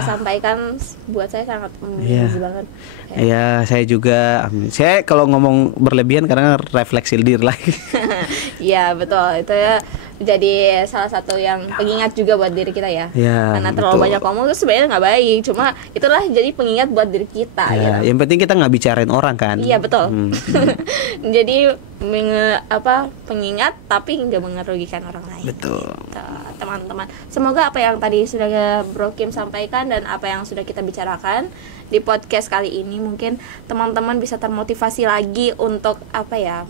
sampaikan, buat saya sangat memotivasi banget. Iya, saya juga. Saya kalau ngomong berlebihan karena refleksi diri lagi. Iya betul, itu ya jadi salah satu yang pengingat juga buat diri kita ya. Karena terlalu banyak ngomong itu sebenarnya nggak baik, cuma itulah jadi pengingat buat diri kita. Yang penting kita nggak bicarain orang kan. Iya betul. Jadi pengingat tapi nggak merugikan orang lain. Betul. Teman-teman, semoga apa yang tadi sudah Bro Kim sampaikan dan apa yang sudah kita bicarakan di podcast kali ini, mungkin teman-teman bisa termotivasi lagi untuk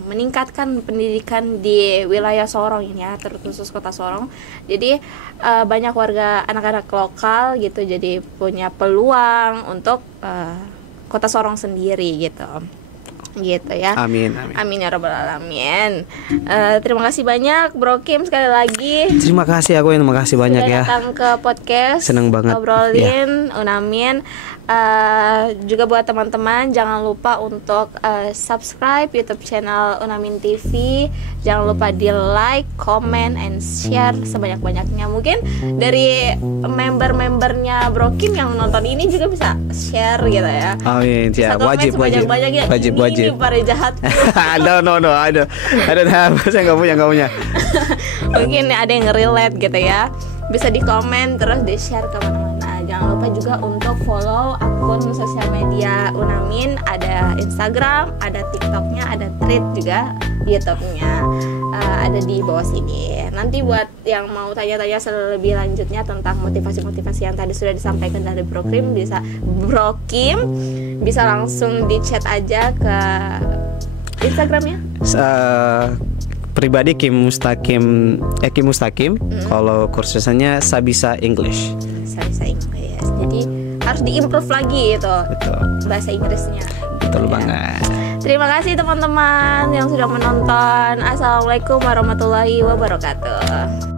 meningkatkan pendidikan di wilayah Sorong ini ya, terkhusus kota Sorong. Jadi banyak warga anak-anak lokal gitu, jadi punya peluang untuk kota Sorong sendiri gitu. gitu ya. Amin, amin. Amin ya rabbal alamin. Terima kasih banyak Bro Kim sekali lagi. Terima kasih, aku yang makasih banyak sudah ya. datang ke podcast. Seneng banget. Ngobrolin Unamin. Juga buat teman-teman jangan lupa untuk subscribe YouTube channel Unamin TV. Jangan lupa di like, comment, and share sebanyak-banyaknya. Mungkin dari member-membernya Bro Kim yang nonton ini juga bisa share gitu ya. Amin, ya. Wajib. Ini para jahat. No, I don't have. Saya nggak punya. Mungkin ada yang relate gitu ya. Bisa di komen terus di share ke mana-mana. Jangan lupa juga untuk follow akun sosial media Unamin. Ada Instagram, ada TikToknya, ada Thread juga, YouTube-nya ada di bawah sini. Nanti buat yang mau tanya-tanya lebih lanjutnya tentang motivasi-motivasi yang tadi sudah disampaikan dari Bro Kim, bisa langsung di chat aja ke Instagramnya. Pribadi Kim Mustaqim. Kalau kursusnya Sabisa English. Sabisa Inggris. Jadi harus diimprove lagi itu. Betul. Bahasa Inggrisnya. Betul banget. Terima kasih teman-teman yang sudah menonton. Assalamualaikum warahmatullahi wabarakatuh.